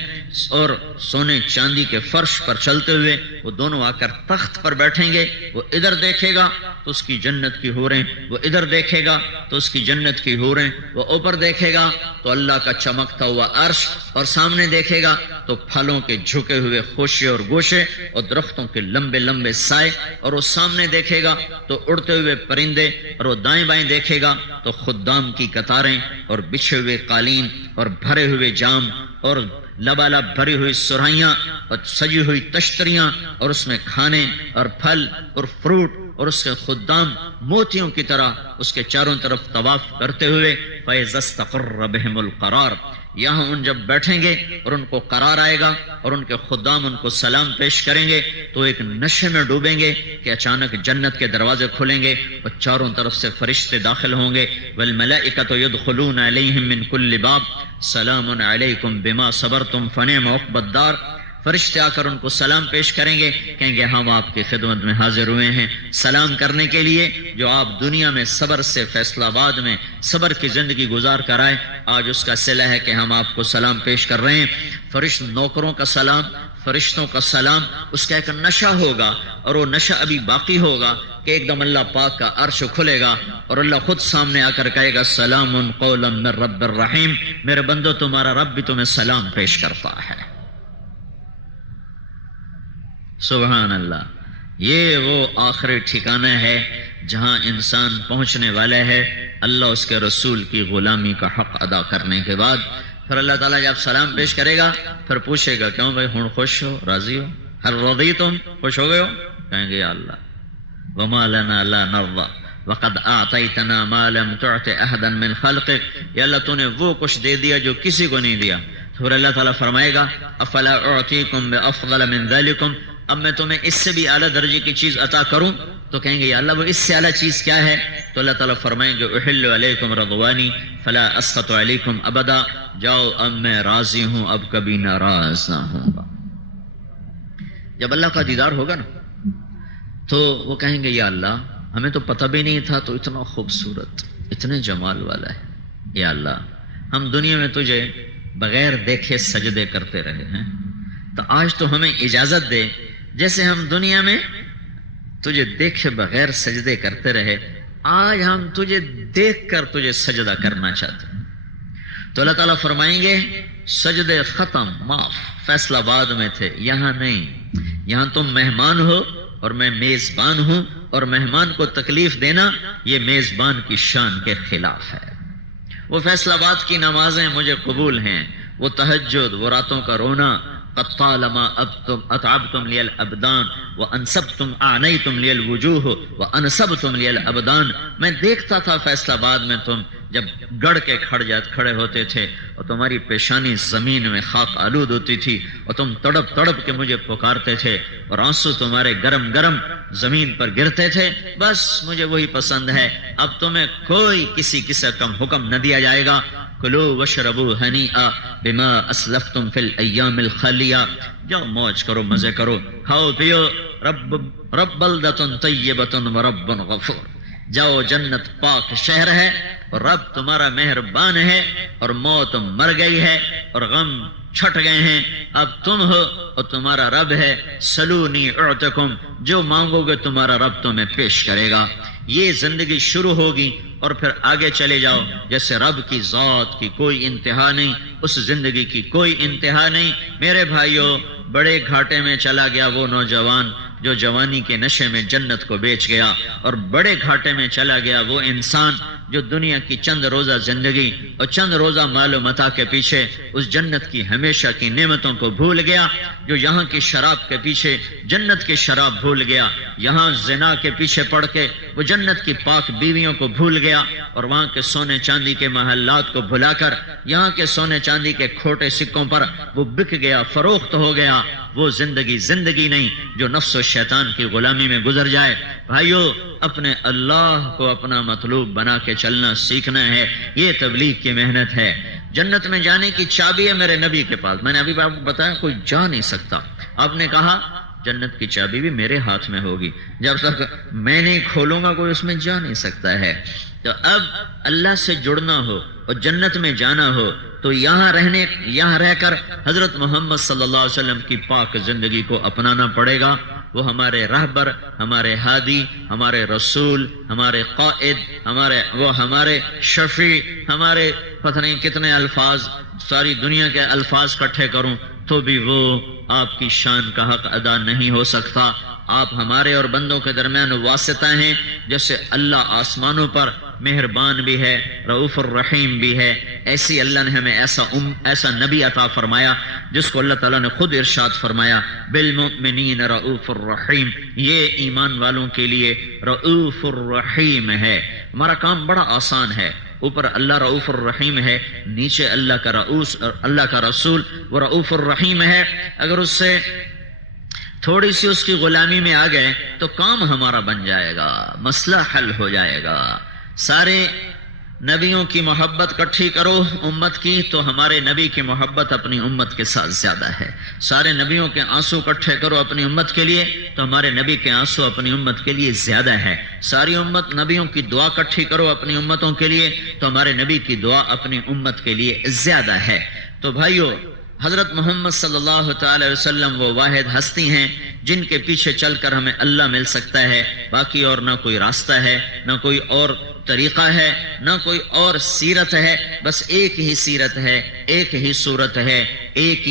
اور سونے چاندی کے فرش پر چلتے ہوئے وہ دونوں آ کر تخت پر بیٹھیں گے. وہ ادھر دیکھے گا تو اس کی جنت کی حوریں، وہ ادھر دیکھے گا تو اس کی جنت کی حوریں، وہ اوپر دیکھے گا تو اللہ کا چمکتا ہوا عرش، اور سامنے دیکھے گا تو پھلوں کے جھکے ہوئے خوشے اور گوشے اور درختوں کے لمبے لمبے سائے، اور وہ سامنے دیکھے گا تو اڑتے ہوئے پرندے، اور وہ دائیں بائیں دیکھے گا تو خدام کی قطاریں اور بچھے ہوئے قالین اور بھرے ہوئے جام اور لبالب بھری ہوئی سرائیاں اور سجی ہوئی تشتریاں، اور اس میں کھانے اور پھل اور فروٹ، اور اس کے خدام موتیوں کی طرح اس کے چاروں طرف طواف کرتے ہوئے. فَإِذَا اسْتَقَرَّ بِهِمُ الْقَرَارُ، یہاں ان جب بیٹھیں گے اور ان کو قرار آئے گا اور ان کے خدام ان کو سلام پیش کریں گے تو ایک نشے میں ڈوبیں گے کہ اچانک جنت کے دروازے کھلیں گے اور چاروں طرف سے فرشتے داخل ہوں گے. وَالْمَلَائِكَةُ يَدْخُلُونَ عَلَيْهِمْ مِنْ كُلِّ بَابٍ سَلَامٌ عَلَيْكُمْ بِمَا صَبَرْتُمْ فَنِعْمَ عُقْبَى الدَّارِ. فرشتے آ کر ان کو سلام پیش کریں گے، کہیں گے ہم آپ کی خدمت میں حاضر ہوئے ہیں سلام کرنے کے لیے. جو آپ دنیا میں صبر سے فیصلہ آباد میں صبر کی زندگی گزار کر آئے، آج اس کا صلہ ہے کہ ہم آپ کو سلام پیش کر رہے ہیں. فرشت نوکروں کا سلام، فرشتوں کا سلام، اس کا ایک نشہ ہوگا، اور وہ نشہ ابھی باقی ہوگا کہ ایک دم اللہ پاک کا عرش کھلے گا اور اللہ خود سامنے آ کر کہے گا سلام قولا من رب الرحیم، میرے بندو تمہارا رب بھی تمہیں سلام پیش کرتا ہے. سبحان اللہ. یہ وہ آخری ٹھکانہ ہے جہاں انسان پہنچنے والا ہے اللہ اس کے رسول کی غلامی کا حق ادا کرنے کے بعد. پھر اللہ تعالیٰ جب سلام پیش کرے گا پھر پوچھے گا کیوں بھائی ہن خوش ہو، راضی ہو، ہر رضیتم، خوش ہو گئے ہو؟ کہیں گے یا اللہ وما لنا لا نرضى وقد اعطيتنا ما لم تعط احدا من خلقك، یا اللہ تو نے وہ کچھ دے دیا جو کسی کو نہیں دیا. پھر اللہ تعالیٰ فرمائے گا افلا اعطيكم بافضل من ذلكم، اب میں تمہیں اس سے بھی اعلیٰ درجے کی چیز عطا کروں؟ تو کہیں گے یا اللہ وہ اس سے اعلیٰ چیز کیا ہے؟ تو اللہ تعالیٰ فرمائیں گے احل علیکم رضوانی فلا اسخط علیکم ابدا، جاؤ اب میں راضی ہوں، اب کبھی ناراض نہ ہوں گا. جب اللہ کا دیدار ہوگا نا تو وہ کہیں گے یا اللہ ہمیں تو پتہ بھی نہیں تھا، تو اتنا خوبصورت، اتنے جمال والا ہے. یا اللہ ہم دنیا میں تجھے بغیر دیکھے سجدے کرتے رہے ہیں، تو آج تو ہمیں اجازت دے جیسے ہم دنیا میں تجھے دیکھے بغیر سجدے کرتے رہے، آج ہم تجھے دیکھ کر تجھے سجدہ کرنا چاہتے ہیں. تو اللہ تعالیٰ فرمائیں گے سجدے ختم، معاف، فیصلہ آباد میں تھے، یہاں نہیں. یہاں تم مہمان ہو اور میں میزبان ہوں، اور مہمان کو تکلیف دینا یہ میزبان کی شان کے خلاف ہے. وہ فیصلہ آباد کی نمازیں مجھے قبول ہیں، وہ تہجد، وہ راتوں کا رونا، قد طالما اتعبتم لی الابدان وانصبتم اعنیتم لی الوجوہ وانصبتم لی الابدان. میں دیکھتا تھا فیصلہ آباد میں تم جب گڑ کے کھڑے ہوتے تھے اور تمہاری پیشانی زمین میں خاک آلود ہوتی تھی اور تم تڑپ تڑپ کے مجھے پکارتے تھے اور آنسو تمہارے گرم گرم زمین پر گرتے تھے. بس مجھے وہی پسند ہے. اب تمہیں کوئی کسی قسم کا حکم نہ دیا جائے گا. کلو وشربو ہنیئا بما اسلفتم فی الایام الخالیہ، جاؤ موج کرو، مزے کرو، کھاؤ پیو. رب بلدۃ طیبۃ ورب غفور، جاؤ جنت پاک شہر ہے اور رب تمہارا مہربان ہے، اور موت مر گئی ہے اور غم چھٹ گئے ہیں، اب تم ہو اور تمہارا رب ہے. سلونی اعطکم، جو مانگو گے تمہارا رب تمہیں پیش کرے گا. یہ زندگی شروع ہوگی اور پھر آگے چلے جاؤ جیسے رب کی ذات کی کوئی انتہا نہیں، اس زندگی کی کوئی انتہا نہیں. میرے بھائیوں، بڑے گھاٹے میں چلا گیا وہ نوجوان جو جوانی کے نشے میں جنت کو بیچ گیا، اور بڑے گھاٹے میں چلا گیا وہ انسان جو دنیا کی چند روزہ زندگی اور چند روزہ مال و متاع کے پیچھے اس جنت کی ہمیشہ کی نعمتوں کو بھول گیا، جو یہاں کی شراب کے پیچھے جنت کی شراب بھول گیا، یہاں زنا کے پیچھے پڑ کے وہ جنت کی پاک بیویوں کو بھول گیا، اور وہاں کے سونے چاندی کے محلات کو بھلا کر یہاں کے سونے چاندی کے کھوٹے سکوں پر وہ بک گیا، فروخت ہو گیا. وہ زندگی نہیں جو نفس و شیطان کی غلامی میں گزر جائے. بھائیو، اپنے اللہ کو اپنا مطلوب بنا کے چلنا سیکھنا ہے. یہ تبلیغ کی محنت ہے. جنت میں جانے کی چابی ہے میرے نبی کے پاس. میں نے ابھی آپ کو بتایا کوئی جا نہیں سکتا. آپ نے کہا جنت کی چابی بھی میرے ہاتھ میں ہوگی، جب تک میں نہیں کھولوں گا کوئی اس میں جا نہیں سکتا ہے. تو اب اللہ سے جڑنا ہو اور جنت میں جانا ہو تو یہاں رہ کر حضرت محمد صلی اللہ علیہ وسلم کی پاک زندگی کو اپنانا پڑے گا. وہ ہمارے رہبر، ہمارے ہادی، ہمارے رسول، ہمارے قائد، ہمارے شفیع، ہمارے پتہ نہیں کتنے الفاظ، ساری دنیا کے الفاظ اکٹھے کروں تو بھی وہ آپ کی شان کا حق ادا نہیں ہو سکتا. آپ ہمارے اور بندوں کے درمیان واسطہ ہیں. جیسے اللہ آسمانوں پر مہربان بھی ہے، رؤوف الرحیم بھی ہے، ایسی اللہ نے ہمیں ایسا نبی عطا فرمایا جس کو اللہ تعالیٰ نے خود ارشاد فرمایا بالمؤمنین رؤوف الرحیم. یہ ایمان والوں کے لیے رؤوف الرحیم ہے. ہمارا کام بڑا آسان ہے. اوپر اللہ رؤوف الرحیم ہے، نیچے اللہ کا رسول وہ رؤوف الرحیم ہے. اگر اس سے تھوڑی سی اس کی غلامی میں آ گئے تو کام ہمارا بن جائے گا، مسئلہ حل ہو جائے گا. سارے نبیوں کی محبت اکٹھی کرو امت کی تو ہمارے نبی کی محبت اپنی امت کے ساتھ زیادہ ہے. سارے نبیوں کے آنسو اکٹھے کرو اپنی امت کے لیے تو ہمارے نبی کے آنسو اپنی امت کے لیے زیادہ ہے. ساری امت نبیوں کی دعا اکٹھی کرو اپنی امتوں کے لیے تو ہمارے نبی کی دعا اپنی امت کے لیے زیادہ ہے. تو بھائیو، حضرت محمد صلی اللہ تعالی وسلم وہ واحد ہستی ہیں جن کے پیچھے چل کر ہمیں اللہ مل سکتا ہے. باقی اور نہ کوئی راستہ ہے، نہ کوئی اور طریقہ ہے، نہ کوئی اور سیرت ہے. بس ایک ہی سیرت ہے، ایک ہی صورت ہے، ایک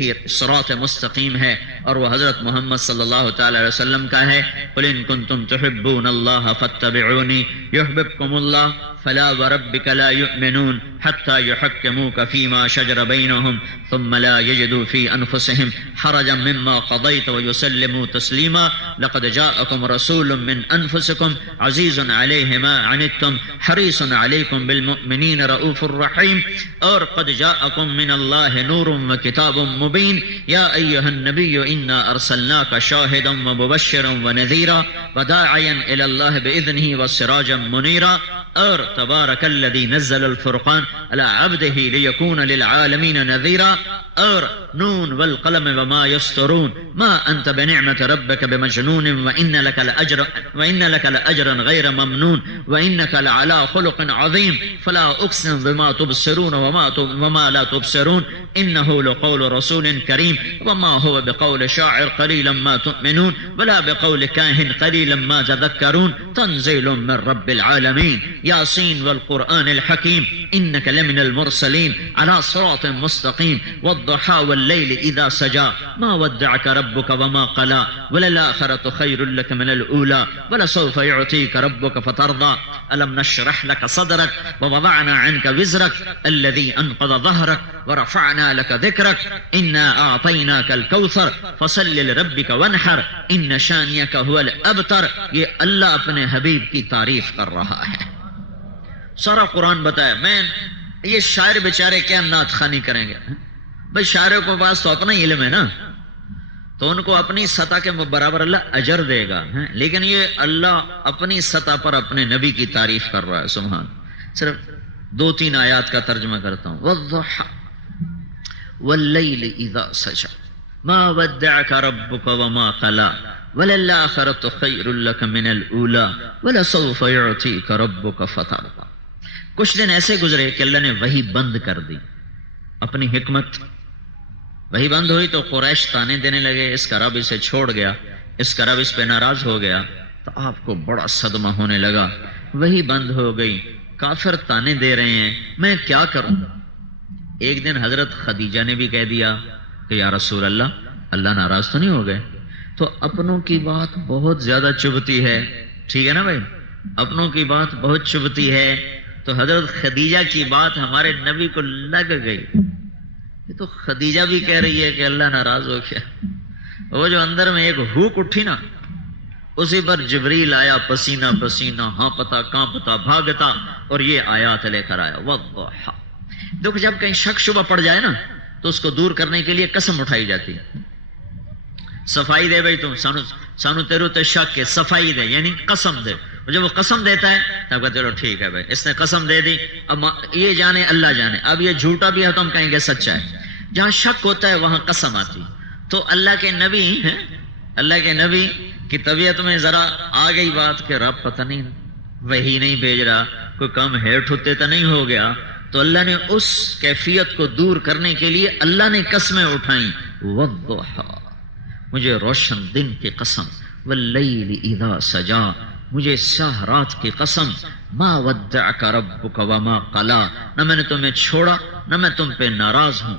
ہی صراط مستقیم ہے، اور وہ حضرت محمد صلی اللہ تعالی علیہ وسلم کا ہے. قل ان کنتم تحبون اللہ فاتبعونی یحببکم اللہ فلا وربک لا یؤمنون حتی یحکموک فیما شجر بینہم ثم لا یجدوا فی انفسہم حرجا مما قضیت ویسلموا تسلیما. لقد جاءکم رسول من انفسکم عزیز علیہ ما عنتم حریص علیکم بالمؤمنین رؤوف الرحیم. اور قد جاءکم من اللہ نور وکتاب مبین. یا ایہا النبی انا ارسلناک شاہدا ومبشرا ونذیرا وداعیا الی اللہ باذنہ وسراجا منیرا. اور تبارک الذی نزل الفرقان علی عبدہ لیکون للعالمین نذیرا. اور نون والقلم وما یسطرون ما انت بنعمت ربک بمجنون وان لک لاجرا غیر ممنون وانک لعلی خلق عظیم. فلا اقسم بما تبصرون وما لا تبصرون انه لقول رسول کریم وما هو بقول شاعر قلیلا ما تؤمنون ولا بقول کاہن قلیلا ما تذکرون تنزیل من رب العالمین. یاسین والقرآن الحکیم انک لمن المرسلین علی صراط مستقیم والضحى والليل اذا سجى ما ودعك ربك وما قلى وللآخرة خير لك من الأولى ولسوف يعطيك ربك فترضى. ألم نشرح لك صدرك ووضعنا عنك وزرك الذي أنقض ظهرك ورفعنا لك ذكرك إنا أعطيناك الكوثر فصل لربك وانحر إن شانئك هو الأبتر. یہ اللہ اپنے حبیب کی تعریف کر رہا ہے. سارا قرآن بتایا. میں یہ شاعر بیچارے کیا نعت خوانی کریں گے؟ بھائی شاعروں کے پاس تو اپنا علم ہے نا، تو ان کو اپنی سطح کے برابر اللہ اجر دے گا. لیکن یہ اللہ اپنی سطح پر اپنے نبی کی تعریف کر رہا ہے. سبحان. صرف 2-3 آیات کا ترجمہ کرتا ہوں. والضحى واللیل اذا سجى ما ودعك ربك وما قلى وللآخرة خير لك من الأولى ولسوف يعطيك ربك فترضى. کچھ دن ایسے گزرے کہ اللہ نے وحی بند کر دی. اپنی حکمت وہی بند ہوئی تو قریش تانے دینے لگے، اس کا رب اسے چھوڑ گیا، اس کا رب اس پہ ناراض ہو گیا. تو آپ کو بڑا صدمہ ہونے لگا. وہی بند ہو گئی، کافر تانے دے رہے ہیں، میں کیا کروں؟ ایک دن حضرت خدیجہ نے بھی کہہ دیا کہ یا رسول اللہ ناراض تو نہیں ہو گئے؟ تو اپنوں کی بات بہت زیادہ چبھتی ہے. ٹھیک ہے نا بھائی، اپنوں کی بات بہت چبھتی ہے. تو حضرت خدیجہ کی بات ہمارے نبی کو لگ گئی. یہ تو خدیجہ بھی کہہ رہی ہے کہ اللہ ناراض ہو گیا. وہ جو اندر میں ایک ہوک اٹھی نا، اسی پر جبریل آیا پسینہ پسینہ، ہاں پتا کہاں پتا بھاگتا، اور یہ آیات لے کر آیا. والضحى. دیکھو جب کہیں شک شبہ پڑ جائے نا تو اس کو دور کرنے کے لیے قسم اٹھائی جاتی ہے. صفائی دے بھائی، تم سانو تیرو تے شک کے صفائی دے، یعنی قسم دے. جب وہ قسم دیتا ہے تب کہتے چلو ٹھیک ہے بھائی، اس نے قسم دے دی، اب یہ جانے اللہ جانے، اب یہ جھوٹا بھی ہے تو ہم کہیں گے سچا ہے. جہاں شک ہوتا ہے وہاں قسم آتی. تو اللہ کے نبی ہیں، اللہ کے نبی کی طبیعت میں ذرا آ گئی بات کہ رب پتہ نہیں وہی نہیں بھیج رہا، کوئی کام ہیٹ ہوتے تو نہیں ہو گیا. تو اللہ نے اس کیفیت کو دور کرنے کے لیے اللہ نے قسمیں اٹھائیں. والضحیٰ، مجھے روشن دن کی قسم، واللیل اذا سجا، مجھے سیاہ رات کی قسم، ما ودعک ربک وما قلا، نہ میں نے تمہیں چھوڑا نہ میں تم پہ ناراض ہوں.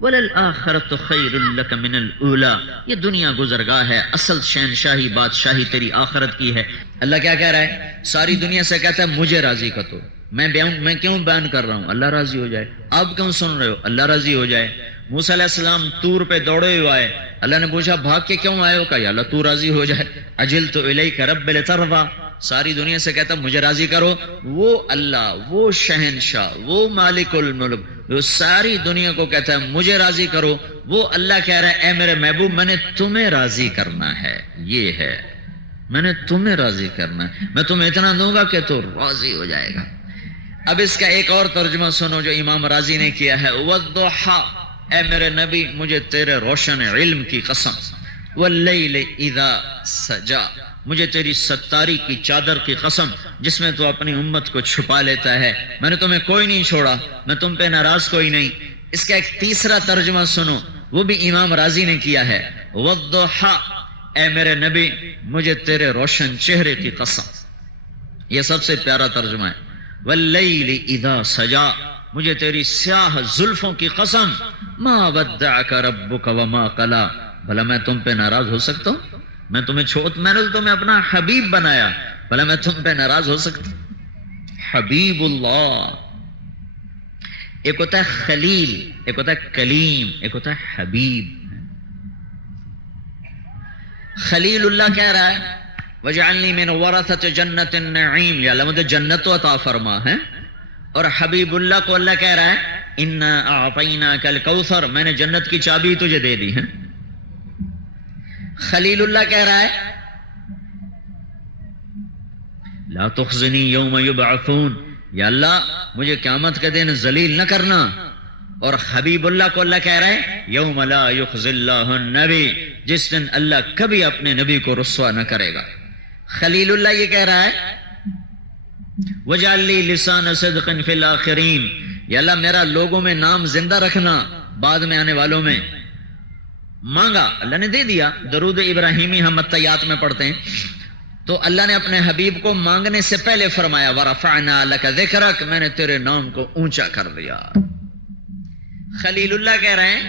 وَلَلْآخِرَةُ خَيْرٌ لَكَ مِنَ الْأُولَىٰ، یہ دنیا گزرگاہ ہے، اصل شہنشاہی بادشاہی تیری آخرت کی ہے. اللہ کیا کہہ رہا ہے؟ ساری دنیا سے کہتا ہے مجھے راضی کر دو. میں کیوں بیان کر رہا ہوں؟ اللہ راضی ہو جائے. آپ کیوں سن رہے ہو؟ اللہ راضی ہو جائے. موسیٰ علیہ السلام طور پہ دوڑے ہوئے آئے، اللہ نے پوچھا بھاگ کے کیوں آئے ہو؟ کہا یا اللہ تو راضی ہو جائے. عجلت الیک رب لترضیٰ، ساری دنیا سے کہتا مجھے راضی کرو. وہ اللہ، وہ شہنشاہ، وہ مالک الملک جو ساری دنیا کو کہتا ہے مجھے راضی کرو، وہ اللہ کہہ رہا ہے اے میرے محبوب میں نے تمہیں راضی کرنا ہے. یہ ہے، میں نے تمہیں راضی کرنا ہے، میں تمہیں اتنا دوں گا کہ تو راضی ہو جائے گا. اب اس کا ایک اور ترجمہ سنو جو امام راضی نے کیا ہے. والضحیٰ، اے میرے نبی مجھے تیرے روشن علم کی قسم، واللیل اذا سجا، مجھے تیری ستاری کی چادر کی قسم جس میں تو اپنی امت کو چھپا لیتا ہے. میں نے تمہیں کوئی نہیں چھوڑا، میں تم پہ ناراض کوئی نہیں. اس کا ایک تیسرا ترجمہ سنو، وہ بھی امام راضی نے کیا ہے. والضحیٰ، اے میرے نبی مجھے تیرے روشن چہرے کی قسم، یہ سب سے پیارا ترجمہ ہے. واللیل اذا سجا، مجھے تیری سیاہ زلفوں کی قسم، ما ودعک ربک وما قلا، بھلا میں تم پہ ناراض ہو سکتا ہوں؟ میں نے تو تمہیں اپنا حبیب بنایا، بھلا میں تم پہ ناراض ہو سکتا ہوں؟ حبیب اللہ، ایک ہوتا ہے خلیل، ایک ہوتا ہے کلیم، ایک ہوتا ہے حبیب. خلیل اللہ کہہ رہا ہے وَجْعَلْنِي مِنْ وَرَثَةِ جَنَّةِ النَّعِيمِ، یا اللہ مجھے جنت تو عطا فرما ہے. اور حبیب اللہ کو اللہ کہہ رہا ہے اِنَّا أَعْطَيْنَاكَ الْكَوْثَرَ، میں نے جنت کی چابی تجھے دے دی ہے. خلیل اللہ کہہ رہا ہے لا تخزنی یوم یبعثون، یا اللہ مجھے قیامت کے دن ذلیل نہ کرنا. اور حبیب اللہ کو اللہ کہہ رہا ہے یوم لا یخزی اللہ النبی، جس دن اللہ کبھی اپنے نبی کو رسوا نہ کرے گا. خلیل اللہ یہ کہہ رہا ہے وَجْعَلْ لِي لِسَانَ صِدْقٍ فِي الْآخِرِينَ، یا اللہ میرا لوگوں میں نام زندہ رکھنا بعد میں آنے والوں میں. مانگا اللہ نے دے دیا. درود ابراہیمی ہم متیات میں پڑھتے ہیں تو اللہ نے اپنے حبیب کو مانگنے سے پہلے فرمایا وَرَفَعْنَا لَكَ ذِكْرَكَ، میں نے تیرے نام کو اونچا کر دیا. خلیل اللہ کہہ رہے ہیں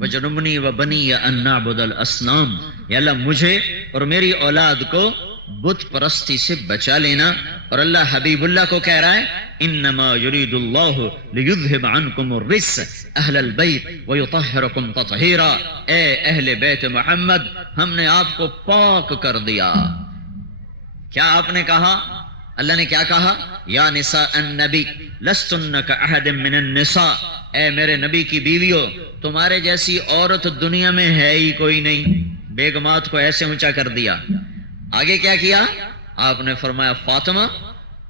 وَجْنُبْنِي وَبَنِيَّ أَن نَّعْبُدَ الْأَصْنَامَ، یا اللہ مجھے اور میری اولاد کو بت پرستی سے بچا لینا. اور اللہ حبیب اللہ کو کہہ رہا ہے انما یرید اللہ لیذہب عنکم الرجس اہل البیت ویطہرکم تطہیرا، اے اہل بیت محمد ہم نے آپ کو پاک کر دیا. کیا آپ نے کہا؟ اللہ نے کیا کہا؟ یا نساء النبی لستن کاحد من النساء، اے میرے نبی کی بیویوں تمہارے جیسی عورت دنیا میں ہے ہی کوئی نہیں. بیگمات کو ایسے اونچا کر دیا. آگے کیا کیا؟ آپ نے فرمایا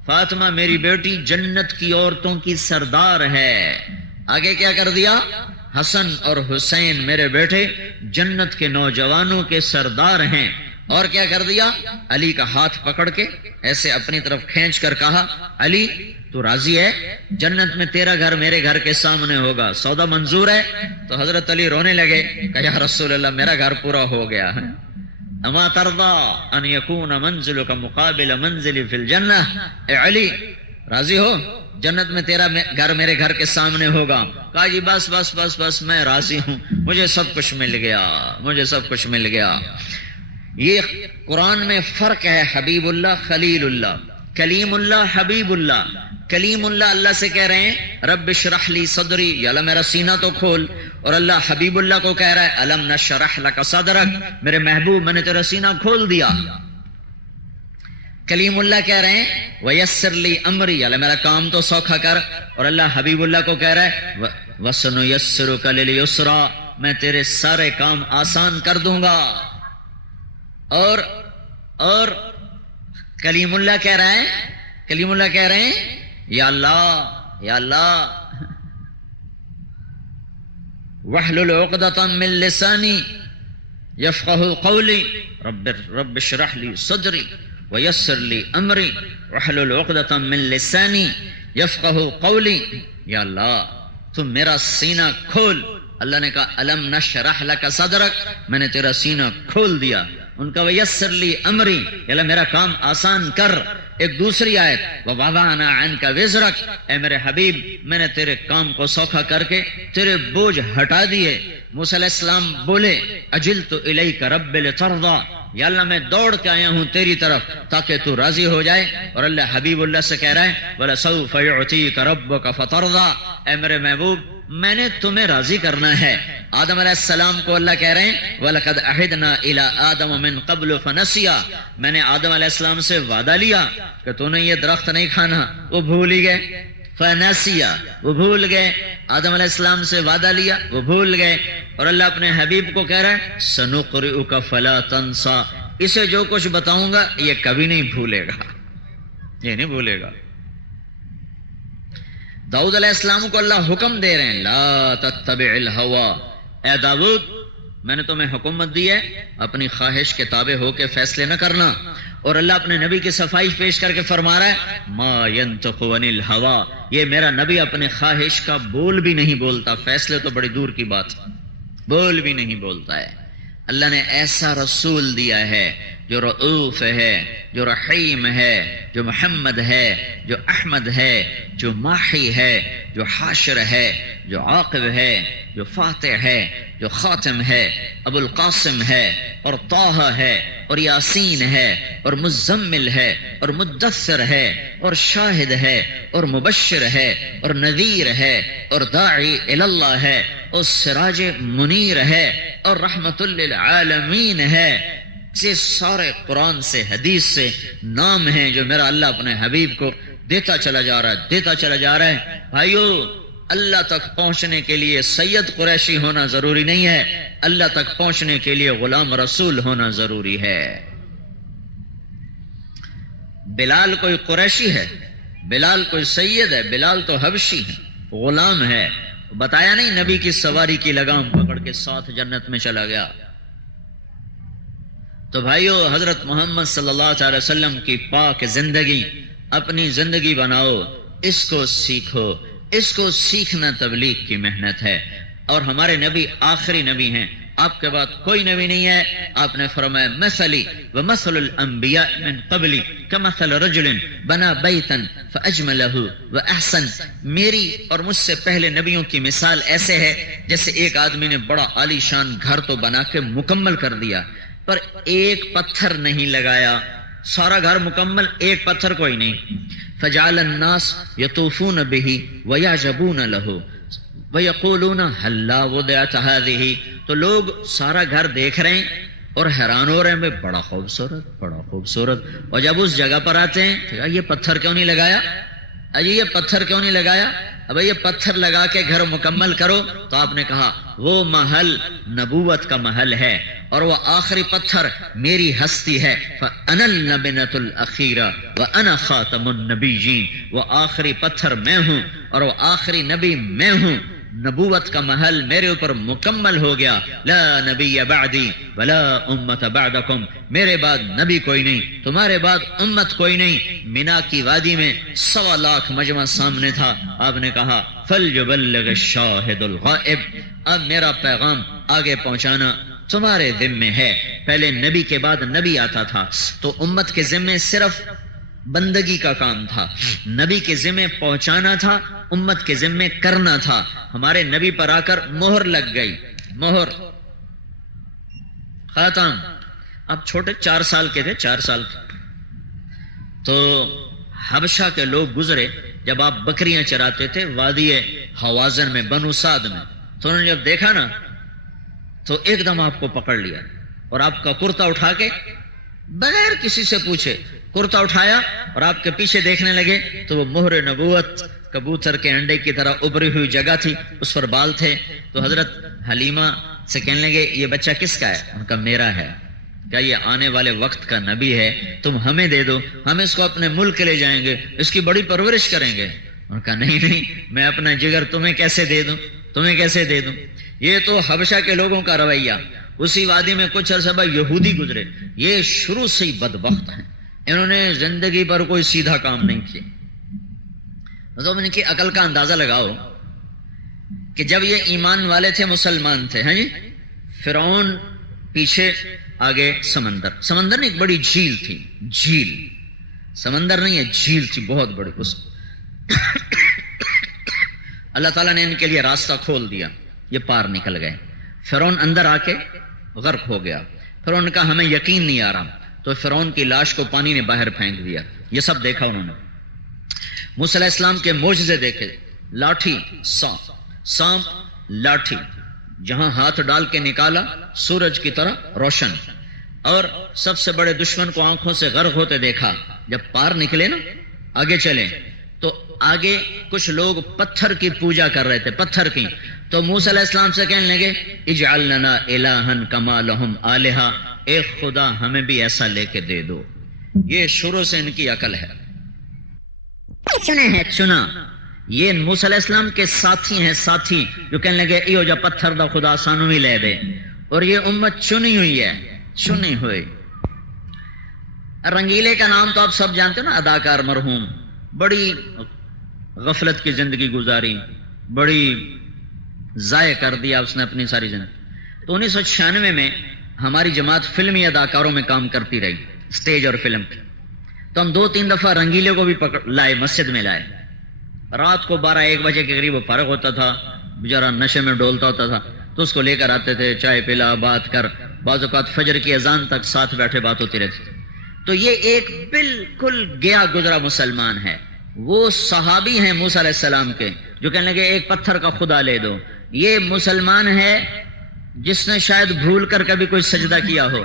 فاطمہ میری بیٹی جنت کی عورتوں کی سردار ہے. آگے کیا کر دیا؟ حسن اور حسین میرے بیٹے جنت کے نوجوانوں کے سردار ہیں. اور کیا کر دیا؟ علی کا ہاتھ پکڑ کے ایسے اپنی طرف کھینچ کر کہا علی تو راضی ہے؟ جنت میں تیرا گھر میرے گھر کے سامنے ہوگا، سودا منظور ہے؟ تو حضرت علی رونے لگے کہ یا رسول اللہ میرا گھر پورا ہو گیا ہے. اما ترضى ان يكون منزلك مقابل منزلي في الجنہ، اے علی راضی ہو جنت میں تیرا گھر میرے گھر کے سامنے ہوگا؟ کہا جی بس بس بس بس میں راضی ہوں، مجھے سب کچھ مل گیا، مجھے سب کچھ مل گیا. یہ قرآن میں فرق ہے حبیب اللہ خلیل اللہ. کلیم اللہ حبیب اللہ. کلیم اللہ اللہ سے کہہ رہے ہیں رب اشرح لی صدری، یا اللہ میرا سینہ تو کھول. اور اللہ حبیب اللہ کو کہہ رہا ہے الم نشرح لک صدرک، میرے محبوب میں نے تیرا سینہ کھول دیا. کلیم اللہ کہہ رہے ہیں ویسر لی امری، یا اللہ میرا کام تو سوکھا کر. اور اللہ حبیب اللہ کو کہہ رہا ہے وسنیسرک للیسرا، میں تیرے سارے کام آسان کر دوں گا. اور کلیم اللہ کہہ رہا ہے، کلیم اللہ کہہ رہے ہیں یا اللہ یا اللہ وَاحْلُلْ عُقْدَةً مِّن لِّسَانِي يَفْقَهُوا قَوْلِي رب اشرح لي صدری ویسر لی امری واحلل عقدۃ من لسانی یفقہوا قولی. یا اللہ تم میرا سینہ کھول. اللہ نے کہا الم نشرح لک صدرک، میں نے تیرا سینہ کھول دیا. ان کا ویسر لی امری، یا اللہ میرا کام آسان کر. ایک دوسری آیت ووضعنا عنک وزرک، اے میرے حبیب میں نے تیرے کام کو سوکھا کر کے تیرے بوجھ ہٹا دیے. موسیٰ علیہ السلام بولے اجلت الیک رب لترضی، یا اللہ میں دوڑ کے آیا ہوں تیری طرف تاکہ تو راضی ہو جائے. اور اللہ حبیب اللہ سے کہہ رہا ہے وَلَسَوْفَ يُعْتِيكَ رَبُّكَ فَتَرْضَى، اے میرے محبوب میں نے تمہیں راضی کرنا ہے. آدم علیہ السلام کو اللہ کہہ رہے ہیں وَلَقَدْ أَعِدْنَا إِلَىٰ آدَمَ مِن قَبْلُ فَنَسِيَا، میں نے آدم علیہ السلام سے وعدہ لیا کہ تو نے یہ درخت نہیں کھانا، وہ بھول ہی گئے. فنسیا، وہ بھول گئے. آدم علیہ السلام سے وعدہ لیا، وہ بھول گئے. اور اللہ اپنے حبیب کو کہہ رہا ہے سنقرئک فلا تنسى، اسے جو کچھ بتاؤں گا یہ کبھی نہیں بھولے گا، یہ نہیں بھولے گا. داؤد علیہ السلام کو اللہ حکم دے رہے ہیں لا تتبع الہوى، اے داؤد میں نے تمہیں حکومت دی ہے اپنی خواہش کے تابع ہو کے فیصلے نہ کرنا. اور اللہ اپنے نبی کی صفائی پیش کر کے فرما رہا ہے ما ينطق عن الہوى، یہ میرا نبی اپنے خواہش کا بول بھی نہیں بولتا. فیصلے تو بڑی دور کی بات، بول بھی نہیں بولتا ہے. اللہ نے ایسا رسول دیا ہے جو رؤوف ہے، جو رحیم ہے، جو محمد ہے، جو احمد ہے، جو ماحی ہے، جو حاشر ہے، جو عاقب ہے، جو فاتح ہے، جو خاتم ہے، ابو القاسم ہے، اور طٰہٰ ہے، اور یاسین ہے، اور مزمل ہے، اور مدثر ہے، اور شاہد ہے، اور مبشر ہے، اور نذیر ہے، اور داعی اللہ ہے، اور سراج منیر ہے، اور رحمت للعالمین ہے. یہ سارے قرآن سے حدیث سے نام ہیں جو میرا اللہ اپنے حبیب کو دیتا چلا جا رہا ہے، دیتا چلا جا رہا ہے. بھائیو اللہ تک پہنچنے کے لیے سید قریشی ہونا ضروری نہیں ہے، اللہ تک پہنچنے کے لیے غلام رسول ہونا ضروری ہے. بلال کوئی قریشی ہے، بلال کوئی سید ہے، بلال تو حبشی ہے، غلام ہے. بتایا نہیں نبی کی سواری کی لگام پکڑ کے ساتھ جنت میں چلا گیا. تو بھائیو حضرت محمد صلی اللہ علیہ وسلم کی پاک زندگی اپنی زندگی بناؤ، اس کو سیکھو. اس کو سیکھنا تبلیغ کی محنت ہے. اور ہمارے نبی آخری نبی ہیں، آپ کے بعد کوئی نبی نہیں ہے. آپ نے فرمایا مثلی ومثل الانبیاء من قبلی کمثل رجل بنا بیتا فاجملہ واحسن، میری اور مجھ سے پہلے نبیوں کی مثال ایسے ہے جیسے ایک آدمی نے بڑا عالی شان گھر تو بنا کے مکمل کر دیا پر ایک پتھر نہیں لگایا، سارا گھر مکمل، ایک پتھر کوئی نہیں. فجعل الناس یطوفون به ویعجبون له ویقولون هلا وضعت هذه، تو لوگ سارا گھر دیکھ رہے ہیں اور حیران ہو رہے ہیں بڑا خوبصورت، بڑا خوبصورت. اور جب اس جگہ پر آتے ہیں تو یہ پتھر کیوں نہیں لگایا، اجی یہ پتھر کیوں نہیں لگایا، اب یہ پتھر لگا کے گھر مکمل کرو. تو آپ نے کہا وہ محل نبوت کا محل ہے اور وہ آخری پتھر میری ہستی ہے. فَأَنَا النَّبِنَةُ الْأَخِيرَةُ وَأَنَا خَاتَمُ النَّبِيِّينَ، وہ آخری پتھر میں ہوں اور وہ آخری نبی میں ہوں. نبوت کا محل میرے اوپر مکمل ہو گیا. لا نبی بعدی ولا امت بعدکم، میرے بعد نبی کوئی نہیں، تمہارے بعد امت کوئی نہیں. مینا کی وادی میں 1.25 لاکھ مجمع سامنے تھا. آپ نے کہا فَلْيُبَلِّغِ الشَّاهِدُ الْغَائِبُ، اب میرا پیغام آگے پہنچانا تمہارے ذمے ہے. پہلے نبی کے بعد نبی آتا تھا تو امت کے ذمے صرف بندگی کا کام تھا، نبی کے ذمے پہنچانا تھا، امت کے ذمے کرنا تھا. ہمارے نبی پر آ کر مہر لگ گئی، مہر ختم. اب چھوٹے 4 سال کے تھے، 4 سال کے. تو حبشہ کے لوگ گزرے، جب آپ بکریاں چراتے تھے وادی حوازن میں، بنو سعد میں، تو انہوں نے جب دیکھا نا تو ایک دم آپ کو پکڑ لیا اور آپ کا کرتا اٹھا کے بغیر کسی سے پوچھے کرتا اٹھایا اور آپ کے پیچھے دیکھنے لگے تو وہ مہر نبوت کبوتر کے انڈے کی طرح ابری ہوئی جگہ تھی، اس پر بال تھے. تو حضرت حلیمہ سے کہنے لگے یہ بچہ کس کا ہے؟ ان کا میرا ہے. کیا یہ آنے والے وقت کا نبی ہے، تم ہمیں دے دو، ہم اس کو اپنے ملک لے جائیں گے، اس کی بڑی پرورش کریں گے. ان کا نہیں، میں اپنا جگر تمہیں کیسے دے دوں، تمہیں کیسے دے دوں. یہ تو حبشہ کے لوگوں کا رویہ. اسی وادی میں کچھ عرصہ بعد یہودی گزرے، یہ شروع سے ہی بدبخت ہیں، انہوں نے زندگی پر کوئی سیدھا کام نہیں کیا. تو ان کی عقل کا اندازہ لگاؤ کہ جب یہ ایمان والے تھے، مسلمان تھے، ہاں جی، فرعون پیچھے، آگے سمندر. سمندر نہیں، ایک بڑی جھیل تھی، جھیل، سمندر نہیں ہے، جھیل تھی بہت بڑی. اس اللہ تعالیٰ نے ان کے لیے راستہ کھول دیا، یہ پار نکل گئے. فرعون اندر آ کے غرق ہو گیا. فرعون نے کہا ہمیں یقین نہیں آ رہا، تو فرعون کی لاش کو پانی نے باہر پھینک دیا. یہ سب دیکھا انہوں نے. موسیٰ علیہ السلام کے معجزے دیکھے، لاٹھی، سانپ، لاٹھی، جہاں ہاتھ ڈال کے نکالا سورج کی طرح روشن. اور سب سے بڑے دشمن کو آنکھوں سے غرق ہوتے دیکھا. جب پار نکلے نا، آگے چلے، تو آگے کچھ لوگ پتھر کی پوجا کر رہے تھے، پتھر کی. تو موسیٰ علیہ السلام سے کہنے لگے اجعل لنا الہا کما لہم آلہا، ایک خدا ہمیں بھی ایسا لے کے دے دو. یہ شروع سے ان کی عقل ہے، چنا. یہ موسیٰ علیہ السلام کے ساتھی ہیں، ساتھی جو کہنے لگے ایو جا پتھر دا خدا سانو بھی لے دے. اور یہ امت چنی ہوئی ہے، چنی ہوئی. رنگیلے کا نام تو آپ سب جانتے ہو نا، اداکار مرحوم، بڑی غفلت کی زندگی گزاری، بڑی ضائع کر دیا اس نے اپنی ساری زندگی. تو 1996 میں ہماری جماعت فلمی اداکاروں میں کام کرتی رہی، سٹیج اور فلم کی. تو ہم 2-3 دفعہ رنگیلے کو بھی لائے، مسجد میں لائے. رات کو 12-1 بجے کے قریب وہ فارغ ہوتا تھا، بیچارہ نشے میں ڈولتا ہوتا تھا، تو اس کو لے کر آتے تھے، چائے پلا، بات کر، بعض اوقات فجر کی اذان تک ساتھ بیٹھے بات ہوتی رہتی تھی. تو یہ ایک بالکل گیا گزرا مسلمان ہے. وہ صحابی ہیں موسیٰ علیہ السلام کے جو کہنے لگے ایک پتھر کا خدا لے دو. یہ مسلمان ہے جس نے شاید بھول کر کبھی کوئی سجدہ کیا ہو.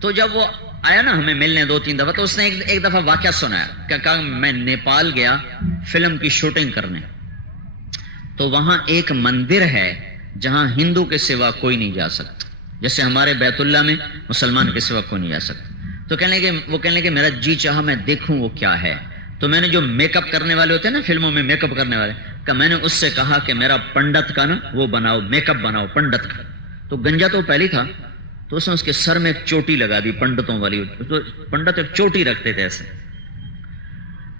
تو جب وہ آیا نا ہمیں ملنے 2-3 دفعہ، تو اس نے ایک دفعہ واقعہ سنایا کہ کہا میں نیپال گیا فلم کی شوٹنگ کرنے. تو وہاں ایک مندر ہے جہاں ہندو کے سوا کوئی نہیں جا سکتا، جیسے ہمارے بیت اللہ میں مسلمان کے سوا کوئی نہیں جا سکتا. تو وہ کہنے لگے میرا جی چاہا میں دیکھوں وہ کیا ہے. تو میں نے جو میک اپ کرنے والے ہوتے ہیں نا فلموں میں، میک اپ کرنے والے کا، میں نے اس سے کہا کہ میرا پنڈت کا نا وہ بناؤ، میک اپ بناؤ پنڈت کا. تو گنجا تو پہلی تھا، تو اس نے اس کے سر میں ایک چوٹی لگا دی پنڈتوں والی. تو پنڈت ایک چوٹی رکھتے تھے، ایسے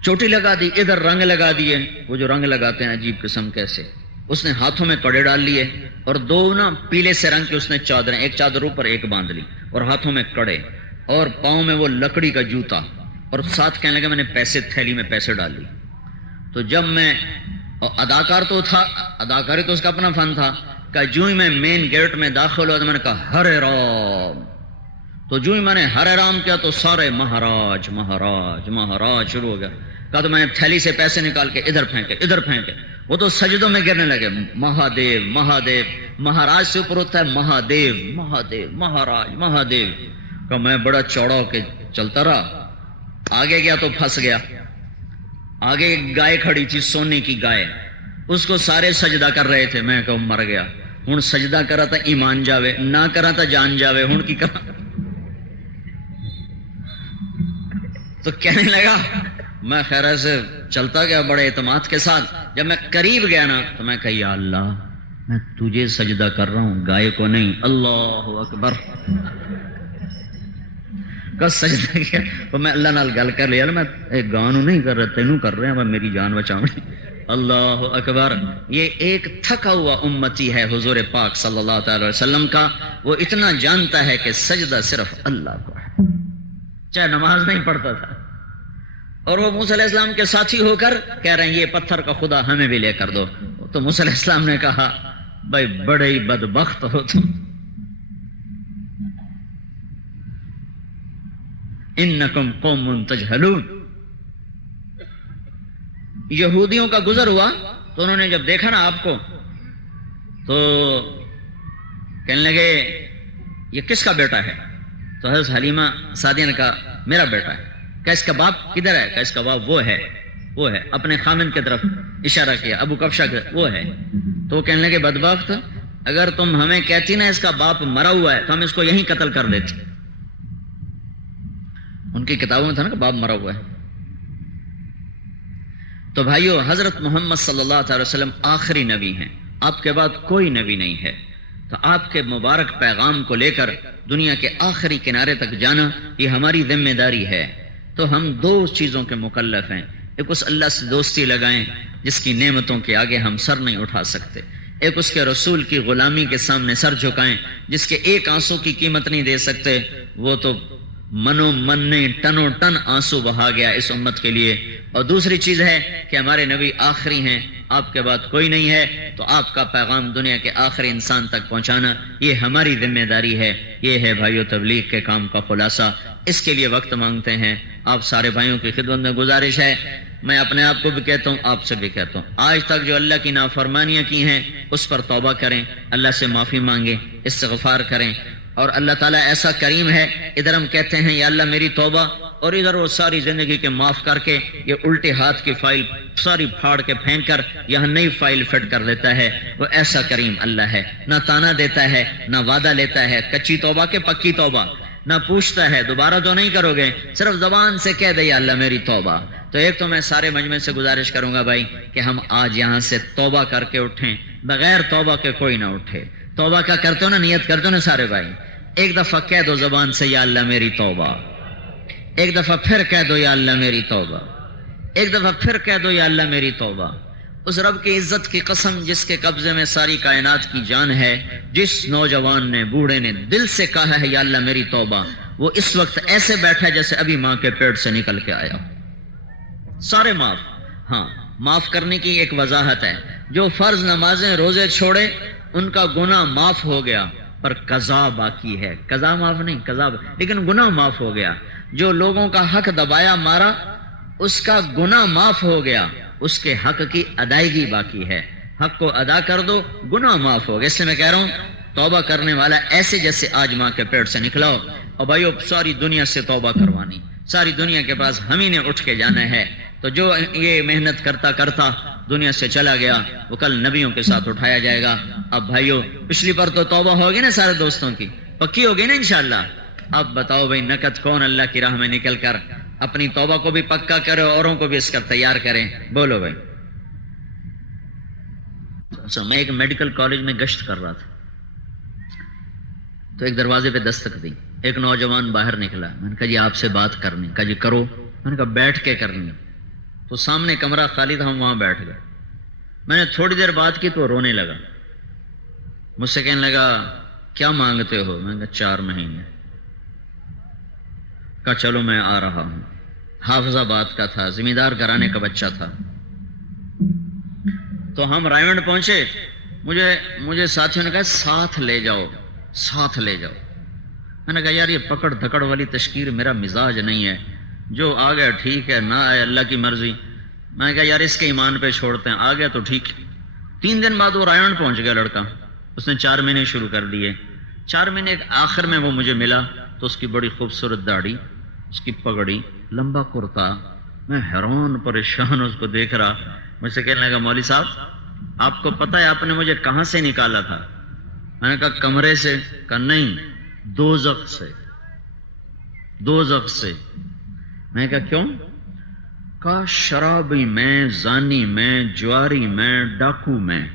چوٹی لگا دی، ادھر رنگ لگا دیے، وہ جو رنگ لگاتے ہیں عجیب قسم کیسے. اس نے ہاتھوں میں کڑے ڈال لیے اور 2 نا پیلے سے رنگ کے اس نے چادریں، ایک چادر اوپر ایک باندھ لی، اور ہاتھوں میں کڑے، اور پاؤں میں وہ لکڑی کا جوتا، اور ساتھ کہنے لگا میں نے پیسے، تھیلی میں پیسے ڈال لی. تو جب میں اداکار تو تھا، اداکاری تو اس کا اپنا فن تھا، کہ جو ہی میں مین گیٹ میں داخل ہوا تو میں نے کہا ہرے رام. تو جو ہی میں نے ہرے رام کیا تو سارے مہاراج مہاراج مہاراج شروع ہو گیا. کہا تو میں نے تھیلی سے پیسے نکال کے ادھر پھینکے، ادھر پھینکے. وہ تو سجدوں میں گرنے لگے، مہادیو مہادیو. مہاراج سے اوپر ہوتا ہے مہادیو مہادیو، مہاراج مہادیو. کہ میں بڑا چوڑا ہو کے چلتا رہا. آگے گیا تو پھنس گیا. آگے ایک گائے کھڑی تھی، سونے کی گائے، اس کو سارے سجدہ کر رہے تھے. میں کہوں مر گیا. ہوں سجدہ کرا تھا ایمان جاوے، نہ کرا تھا جان جاوے. ہوں کی کرا. تو کہنے لگا، میں خیر سے چلتا گیا بڑے اعتماد کے ساتھ. جب میں قریب گیا نا تو میں کہا یا اللہ میں تجھے سجدہ کر رہا ہوں، گائے کو نہیں. اللہ اکبر. کا سجدہ کیا تو میں اللہ نال گل کر لیا، میں ایک گانو نہیں کر رہا، تینوں کر رہے ہیں، میں میری جان بچاؤں. اللہ اکبر. یہ ایک تھکا ہوا امتی ہے حضور پاک صلی اللہ تعالی وسلم کا. وہ اتنا جانتا ہے کہ سجدہ صرف اللہ کو ہے، چاہے نماز نہیں پڑھتا تھا. اور وہ موسیٰ علیہ السلام کے ساتھی ہو کر کہہ رہے ہیں یہ پتھر کا خدا ہمیں بھی لے کر دو. تو موسیٰ علیہ السلام نے کہا بھائی بڑے ہی بدبخت ہو تم، انکم قوم تجہلون. یہودیوں کا گزر ہوا تو انہوں نے جب دیکھا نا آپ کو تو کہنے لگے یہ کس کا بیٹا ہے؟ تو حضرت حلیمہ سعدیہ نے کہا میرا بیٹا ہے. کہ اس کا باپ کدھر ہے؟ کہ اس کا باپ وہ ہے، وہ ہے. اپنے خامن کی طرف اشارہ کیا، ابو کبشہ کی، وہ ہے. تو وہ کہنے لگے بدبخت، اگر تم ہمیں کہتی نا اس کا باپ مرا ہوا ہے تو ہم اس کو یہیں قتل کر دیتے. ان کی کتابوں میں تھا نا کہ باپ مرا ہوا ہے. تو بھائیو، حضرت محمد صلی اللہ تعالی وسلم آخری نبی ہیں، آپ کے بعد کوئی نبی نہیں ہے. تو آپ کے مبارک پیغام کو لے کر دنیا کے آخری کنارے تک جانا یہ ہماری ذمہ داری ہے. تو ہم دو چیزوں کے مکلف ہیں، ایک اس اللہ سے دوستی لگائیں جس کی نعمتوں کے آگے ہم سر نہیں اٹھا سکتے، ایک اس کے رسول کی غلامی کے سامنے سر جھکائیں جس کے ایک آنسو کی قیمت نہیں دے سکتے، وہ تو منو من نے ٹنوں ٹن آنسو بہا گیا اس امت کے لیے۔ اور دوسری چیز ہے کہ ہمارے نبی آخری ہیں، آپ کے بعد کوئی نہیں ہے، تو آپ کا پیغام دنیا کے آخری انسان تک پہنچانا یہ ہماری ذمہ داری ہے۔ یہ ہے بھائیو تبلیغ کے کام کا خلاصہ۔ اس کے لیے وقت مانگتے ہیں، آپ سارے بھائیوں کی خدمت میں گزارش ہے، میں اپنے آپ کو بھی کہتا ہوں، آپ سے بھی کہتا ہوں، آج تک جو اللہ کی نافرمانیاں کی ہیں اس پر توبہ کریں، اللہ سے معافی مانگیں، استغفار کریں۔ اور اللہ تعالیٰ ایسا کریم ہے، ادھر ہم کہتے ہیں یا اللہ میری توبہ، اور ادھر وہ ساری زندگی کے معاف کر کے یہ الٹے ہاتھ کی فائل ساری پھاڑ کے پھینک کر یہاں نئی فائل فٹ کر دیتا ہے۔ وہ ایسا کریم اللہ ہے، نہ تانا دیتا ہے، نہ وعدہ لیتا ہے کچی توبہ کے پکی توبہ، نہ پوچھتا ہے دوبارہ تو نہیں کرو گے، صرف زبان سے کہہ دے یا اللہ میری توبہ۔ تو ایک تو میں سارے مجمع سے گزارش کروں گا بھائی کہ ہم آج یہاں سے توبہ کر کے اٹھیں، بغیر توبہ کے کوئی نہ اٹھے۔ توبہ کا کرتے ہو نا، نیت کرتے ہو نا سارے بھائی، ایک دفعہ کہہ دو زبان سے یا اللہ میری توبہ، ایک دفعہ پھر کہہ دو یا اللہ میری توبہ، ایک دفعہ پھر کہہ دو یا اللہ میری توبہ۔ اس رب کی عزت کی قسم جس کے قبضے میں ساری کائنات کی جان ہے، جس نوجوان نے بوڑھے نے دل سے کہا ہے یا اللہ میری توبہ، وہ اس وقت ایسے بیٹھا جیسے ابھی ماں کے پیٹ سے نکل کے آیا۔ سارے معاف، ہاں معاف کرنے کی ایک وضاحت ہے، جو فرض نمازیں روزے چھوڑے ان کا گناہ معاف ہو گیا، پر قضا باقی ہے۔ قضا معاف نہیں، قضا لیکن گناہ معاف ہو گیا۔ جو لوگوں کا حق دبایا مارا اس کا گناہ معاف ہو گیا، اس کے حق کی ادائیگی باقی ہے۔ حق کو ادا کر دو، گناہ معاف ہو گیا۔ اس سے میں کہہ رہا ہوں توبہ کرنے والا ایسے جیسے آج ماں کے پیٹ سے نکلا ہو۔ اور بھائیو ساری دنیا سے توبہ کروانی، ساری دنیا کے پاس ہم ہی نے اٹھ کے جانا ہے۔ تو جو یہ محنت کرتا کرتا دنیا سے چلا گیا وہ کل نبیوں کے ساتھ اٹھایا جائے گا۔ اب بھائیو پچھلی پر تو توبہ ہوگی نا سارے دوستوں کی، پکی ہوگی نا انشاءاللہ۔ اب بتاؤ بھائی نقد کون اللہ کی راہ میں نکل کر اپنی توبہ کو بھی پکا کرے، اوروں کو بھی اس کا تیار کریں؟ بولو بھائی۔ میں ایک میڈیکل کالج میں گشت کر رہا تھا تو ایک دروازے پہ دستک دی، ایک نوجوان باہر نکلا، میں نے کہا جی آپ سے بات کرنی، کہا جی کرو، میں نے کہا بیٹھ کے کرنی، تو سامنے کمرہ خالی تھا، ہم وہاں بیٹھ گئے۔ میں نے تھوڑی دیر بات کی تو وہ رونے لگا، مجھ سے کہنے لگا کیا مانگتے ہو؟ میں نے کہا 4 مہینے۔ کہا چلو میں آ رہا ہوں۔ حافظ آباد کا تھا، زمیندار گھرانے کا بچہ تھا۔ تو ہم رائمنڈ پہنچے، مجھے ساتھیوں نے کہا ساتھ لے جاؤ، ساتھ لے جاؤ۔ میں نے کہا یار یہ پکڑ دھکڑ والی تشکیل میرا مزاج نہیں ہے، جو آ گیا ٹھیک ہے، نہ آئے اللہ کی مرضی۔ میں نے کہا یار اس کے ایمان پہ چھوڑتے ہیں، آ گیا تو ٹھیک۔ 3 دن بعد وہ رائمنڈ پہنچ گیا لڑکا، اس نے 4 مہینے شروع کر دیے۔ 4 مہینے آخر میں وہ مجھے ملا تو اس کی بڑی خوبصورت داڑھی، اس کی پگڑی، لمبا کرتا، میں حیران پریشان اس کو دیکھ رہا۔ مجھ سے کہنے لگا مولوی صاحب آپ کو پتہ ہے آپ نے مجھے کہاں سے نکالا تھا؟ میں نے کہا کمرے سے۔ کہا نہیں، دوزخ سے، دوزخ سے۔ میں نے کہا کیوں؟ کہا شرابی میں، زانی میں، جواری میں، ڈاکو میں،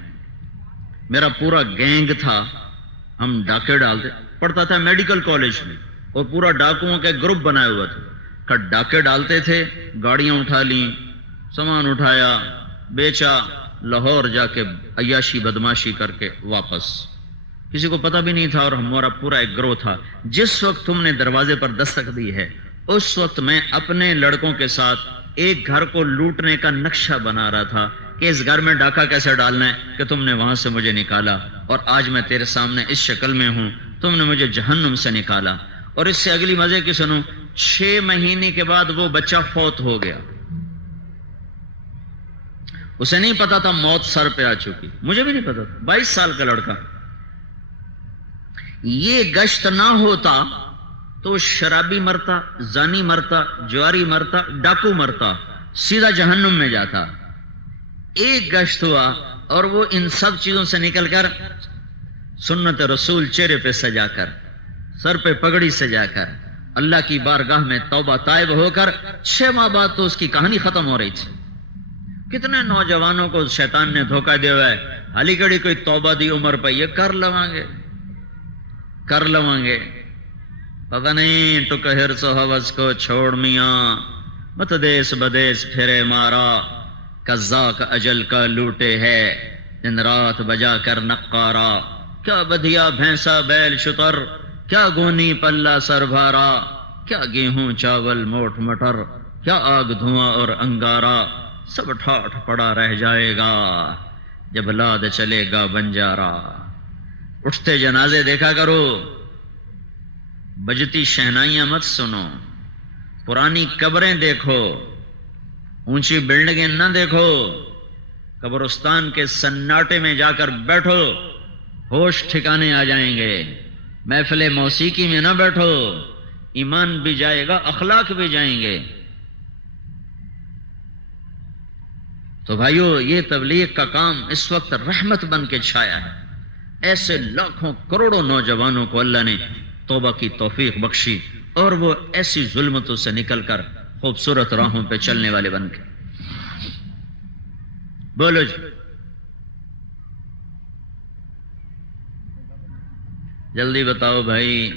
میرا پورا گینگ تھا، ہم ڈاکے ڈالتے، پڑھتا تھا میڈیکل کالج میں اور پورا ڈاکوؤں کا گروپ بنایا ہوا تھا۔ کہ ڈاکے ڈالتے تھے، گاڑیاں اٹھا لیں، سامان اٹھایا، بیچا، لاہور جا کے عیاشی بدماشی کر کے واپس، کسی کو پتہ بھی نہیں تھا، اور ہمارا پورا ایک گروہ تھا۔ جس وقت تم نے دروازے پر دستک دی ہے اس وقت میں اپنے لڑکوں کے ساتھ ایک گھر کو لوٹنے کا نقشہ بنا رہا تھا کہ اس گھر میں ڈاکہ کیسے ڈالنا ہے، کہ تم نے وہاں سے مجھے نکالا اور آج میں تیرے سامنے اس شکل میں ہوں، تم نے مجھے جہنم سے نکالا۔ اور اس سے اگلی مزے کی سنو، 6 مہینے کے بعد وہ بچہ فوت ہو گیا۔ اسے نہیں پتا تھا موت سر پہ آ چکی، مجھے بھی نہیں پتا تھا، 22 سال کا لڑکا۔ یہ گشت نہ ہوتا تو شرابی مرتا، زانی مرتا، جواری مرتا، ڈاکو مرتا، سیدھا جہنم میں جاتا۔ ایک گشت ہوا اور وہ ان سب چیزوں سے نکل کر سنت رسول چہرے پہ سجا کر، سر پہ پگڑی سجا کر، اللہ کی بارگاہ میں توبہ طائب ہو کر 6 ماہ بعد تو اس کی کہانی ختم ہو رہی تھی۔ کتنے نوجوانوں کو شیطان نے دھوکہ دیا ہوا ہے، علی گڑھی کوئی توبہ دی عمر پہ، یہ کر لواں گے، کر لواں گے۔ پتہ نہیں تو کہ حرص و ہوس کو چھوڑ میاں، مت دیس بدیس پھرے مارا، قزاق اجل کا لوٹے ہے دن رات بجا کر نقارا، کیا بدھیا بھینسا بیل شتر، کیا گونی پلہ سر بھارا، کیا گیہوں چاول موٹ مٹر، کیا آگ دھواں اور انگارا، سب ٹھاٹھ پڑا رہ جائے گا جب لاد چلے گا بنجارا۔ اٹھتے جنازے دیکھا کرو، بجتی شہنائیاں مت سنو، پرانی قبریں دیکھو، اونچی بلڈنگیں نہ دیکھو، قبرستان کے سناٹے میں جا کر بیٹھو، ہوش ٹھکانے آ جائیں گے۔ محفل موسیقی میں نہ بیٹھو، ایمان بھی جائے گا، اخلاق بھی جائیں گے۔ تو بھائیو، یہ تبلیغ کا کام اس وقت رحمت بن کے چھایا ہے۔ ایسے لاکھوں کروڑوں نوجوانوں کو اللہ نے توبہ کی توفیق بخشی، اور وہ ایسی ظلمتوں سے نکل کر خوبصورت راہوں پہ چلنے والے بن کے۔ بولو جی، جلدی بتاؤ بھائی۔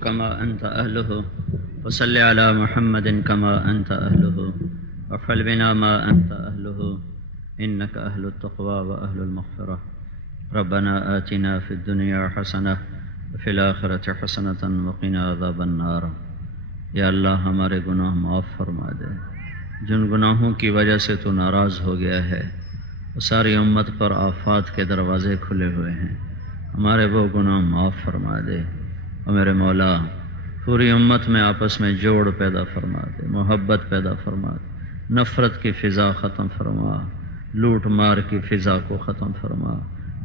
کما انت اہلہ وصلی علی محمد کما انت اہلہ وافعل بنا ما انت اہلہ انک اہل التقوی واہل المغفرہ ربنا آتنا فی الدنیا حسنہ وفی الآخرۃ حسنۃ وقنا عذاب النار۔ یا اللہ ہمارے گناہ معاف فرما دے، جن گناہوں کی وجہ سے تو ناراض ہو گیا ہے وہ ساری امت پر آفات کے دروازے کھلے ہوئے ہیں، ہمارے وہ گناہ معاف فرما دے۔ اور میرے مولا، پوری امت میں آپس میں جوڑ پیدا فرما دے، محبت پیدا فرما دے، نفرت کی فضا ختم فرما، لوٹ مار کی فضا کو ختم فرما،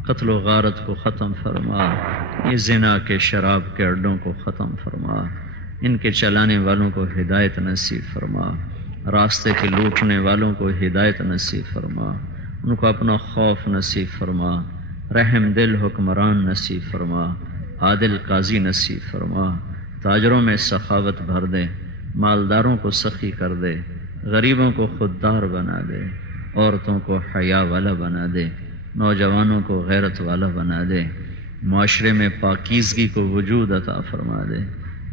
قتل و غارت کو ختم فرما، یہ زنا کے شراب کے اڈوں کو ختم فرما، ان کے چلانے والوں کو ہدایت نصیب فرما، راستے کے لوٹنے والوں کو ہدایت نصیب فرما، ان کو اپنا خوف نصیب فرما، رحم دل حکمران نصیب فرما، عادل قاضی نصیب فرما، تاجروں میں سخاوت بھر دے، مالداروں کو سخی کر دے، غریبوں کو خوددار بنا دے، عورتوں کو حیا والا بنا دے، نوجوانوں کو غیرت والا بنا دے، معاشرے میں پاکیزگی کو وجود عطا فرما دے،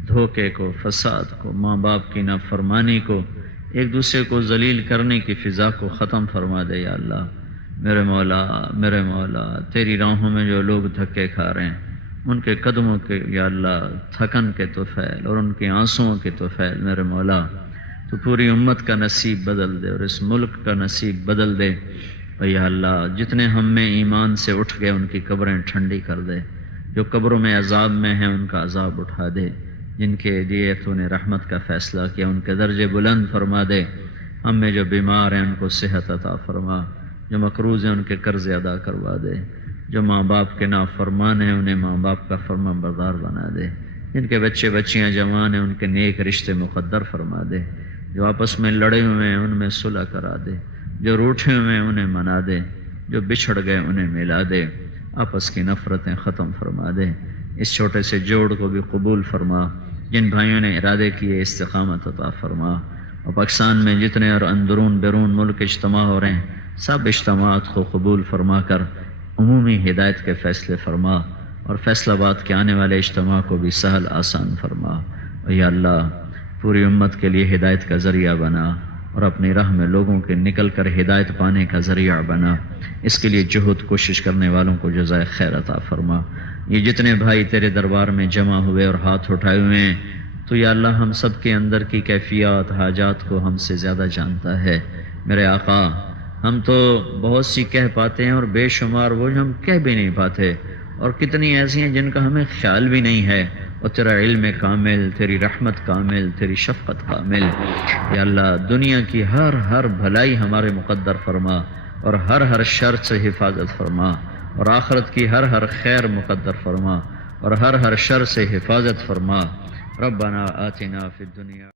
دھوکے کو، فساد کو، ماں باپ کی نافرمانی کو، ایک دوسرے کو ذلیل کرنے کی فضا کو ختم فرما دے۔ یا اللہ میرے مولا، میرے مولا، تیری راہوں میں جو لوگ دھکے کھا رہے ہیں ان کے قدموں کے یا اللہ تھکن کے طفیل اور ان کے آنسوؤں کے طفیل میرے مولا تو پوری امت کا نصیب بدل دے اور اس ملک کا نصیب بدل دے۔ اور یا اللہ جتنے ہم میں ایمان سے اٹھ گئے ان کی قبریں ٹھنڈی کر دے، جو قبروں میں عذاب میں ہیں ان کا عذاب اٹھا دے، جن کے لیے تو نے رحمت کا فیصلہ کیا ان کے درجے بلند فرما دے، ہم میں جو بیمار ہیں ان کو صحت عطا فرما، جو مقروض ہیں ان کے قرض ادا کروا دے، جو ماں باپ کے نافرمان ہیں انہیں ماں باپ کا فرمان بردار بنا دے، جن کے بچے بچیاں جوان ہیں ان کے نیک رشتے مقدر فرما دے، جو آپس میں لڑے ہوئے ہیں ان میں صلح کرا دے، جو روٹھے ہوئے ہیں انہیں منا دے، جو بچھڑ گئے انہیں ملا دے، آپس کی نفرتیں ختم فرما دے، اس چھوٹے سے جوڑ کو بھی قبول فرما، جن بھائیوں نے ارادے کیے استقامت عطا فرما، اور پاکستان میں جتنے اور اندرون بیرون ملک اجتماع ہو رہے ہیں سب اجتماعات کو قبول فرما کر عمومی ہدایت کے فیصلے فرما، اور فیصل آباد کے آنے والے اجتماع کو بھی سہل آسان فرما۔ اور یا اللہ پوری امت کے لیے ہدایت کا ذریعہ بنا اور اپنی راہ میں لوگوں کے نکل کر ہدایت پانے کا ذریعہ بنا، اس کے لیے جہد کوشش کرنے والوں کو جزائے خیر عطا فرما۔ یہ جتنے بھائی تیرے دربار میں جمع ہوئے اور ہاتھ اٹھائے ہوئے ہیں تو یا اللہ ہم سب کے اندر کی کیفیات حاجات کو ہم سے زیادہ جانتا ہے۔ میرے آقا ہم تو بہت سی کہہ پاتے ہیں اور بے شمار وہ جو ہم کہہ بھی نہیں پاتے، اور کتنی ایسی ہیں جن کا ہمیں خیال بھی نہیں ہے، اور تیرا علم کامل، تیری رحمت کامل، تیری شفقت کامل۔ یا اللہ دنیا کی ہر بھلائی ہمارے مقدر فرما، اور ہر شر سے حفاظت فرما، اور آخرت کی ہر خیر مقدر فرما، اور ہر شر سے حفاظت فرما۔ ربنا آتنا فی الدنیا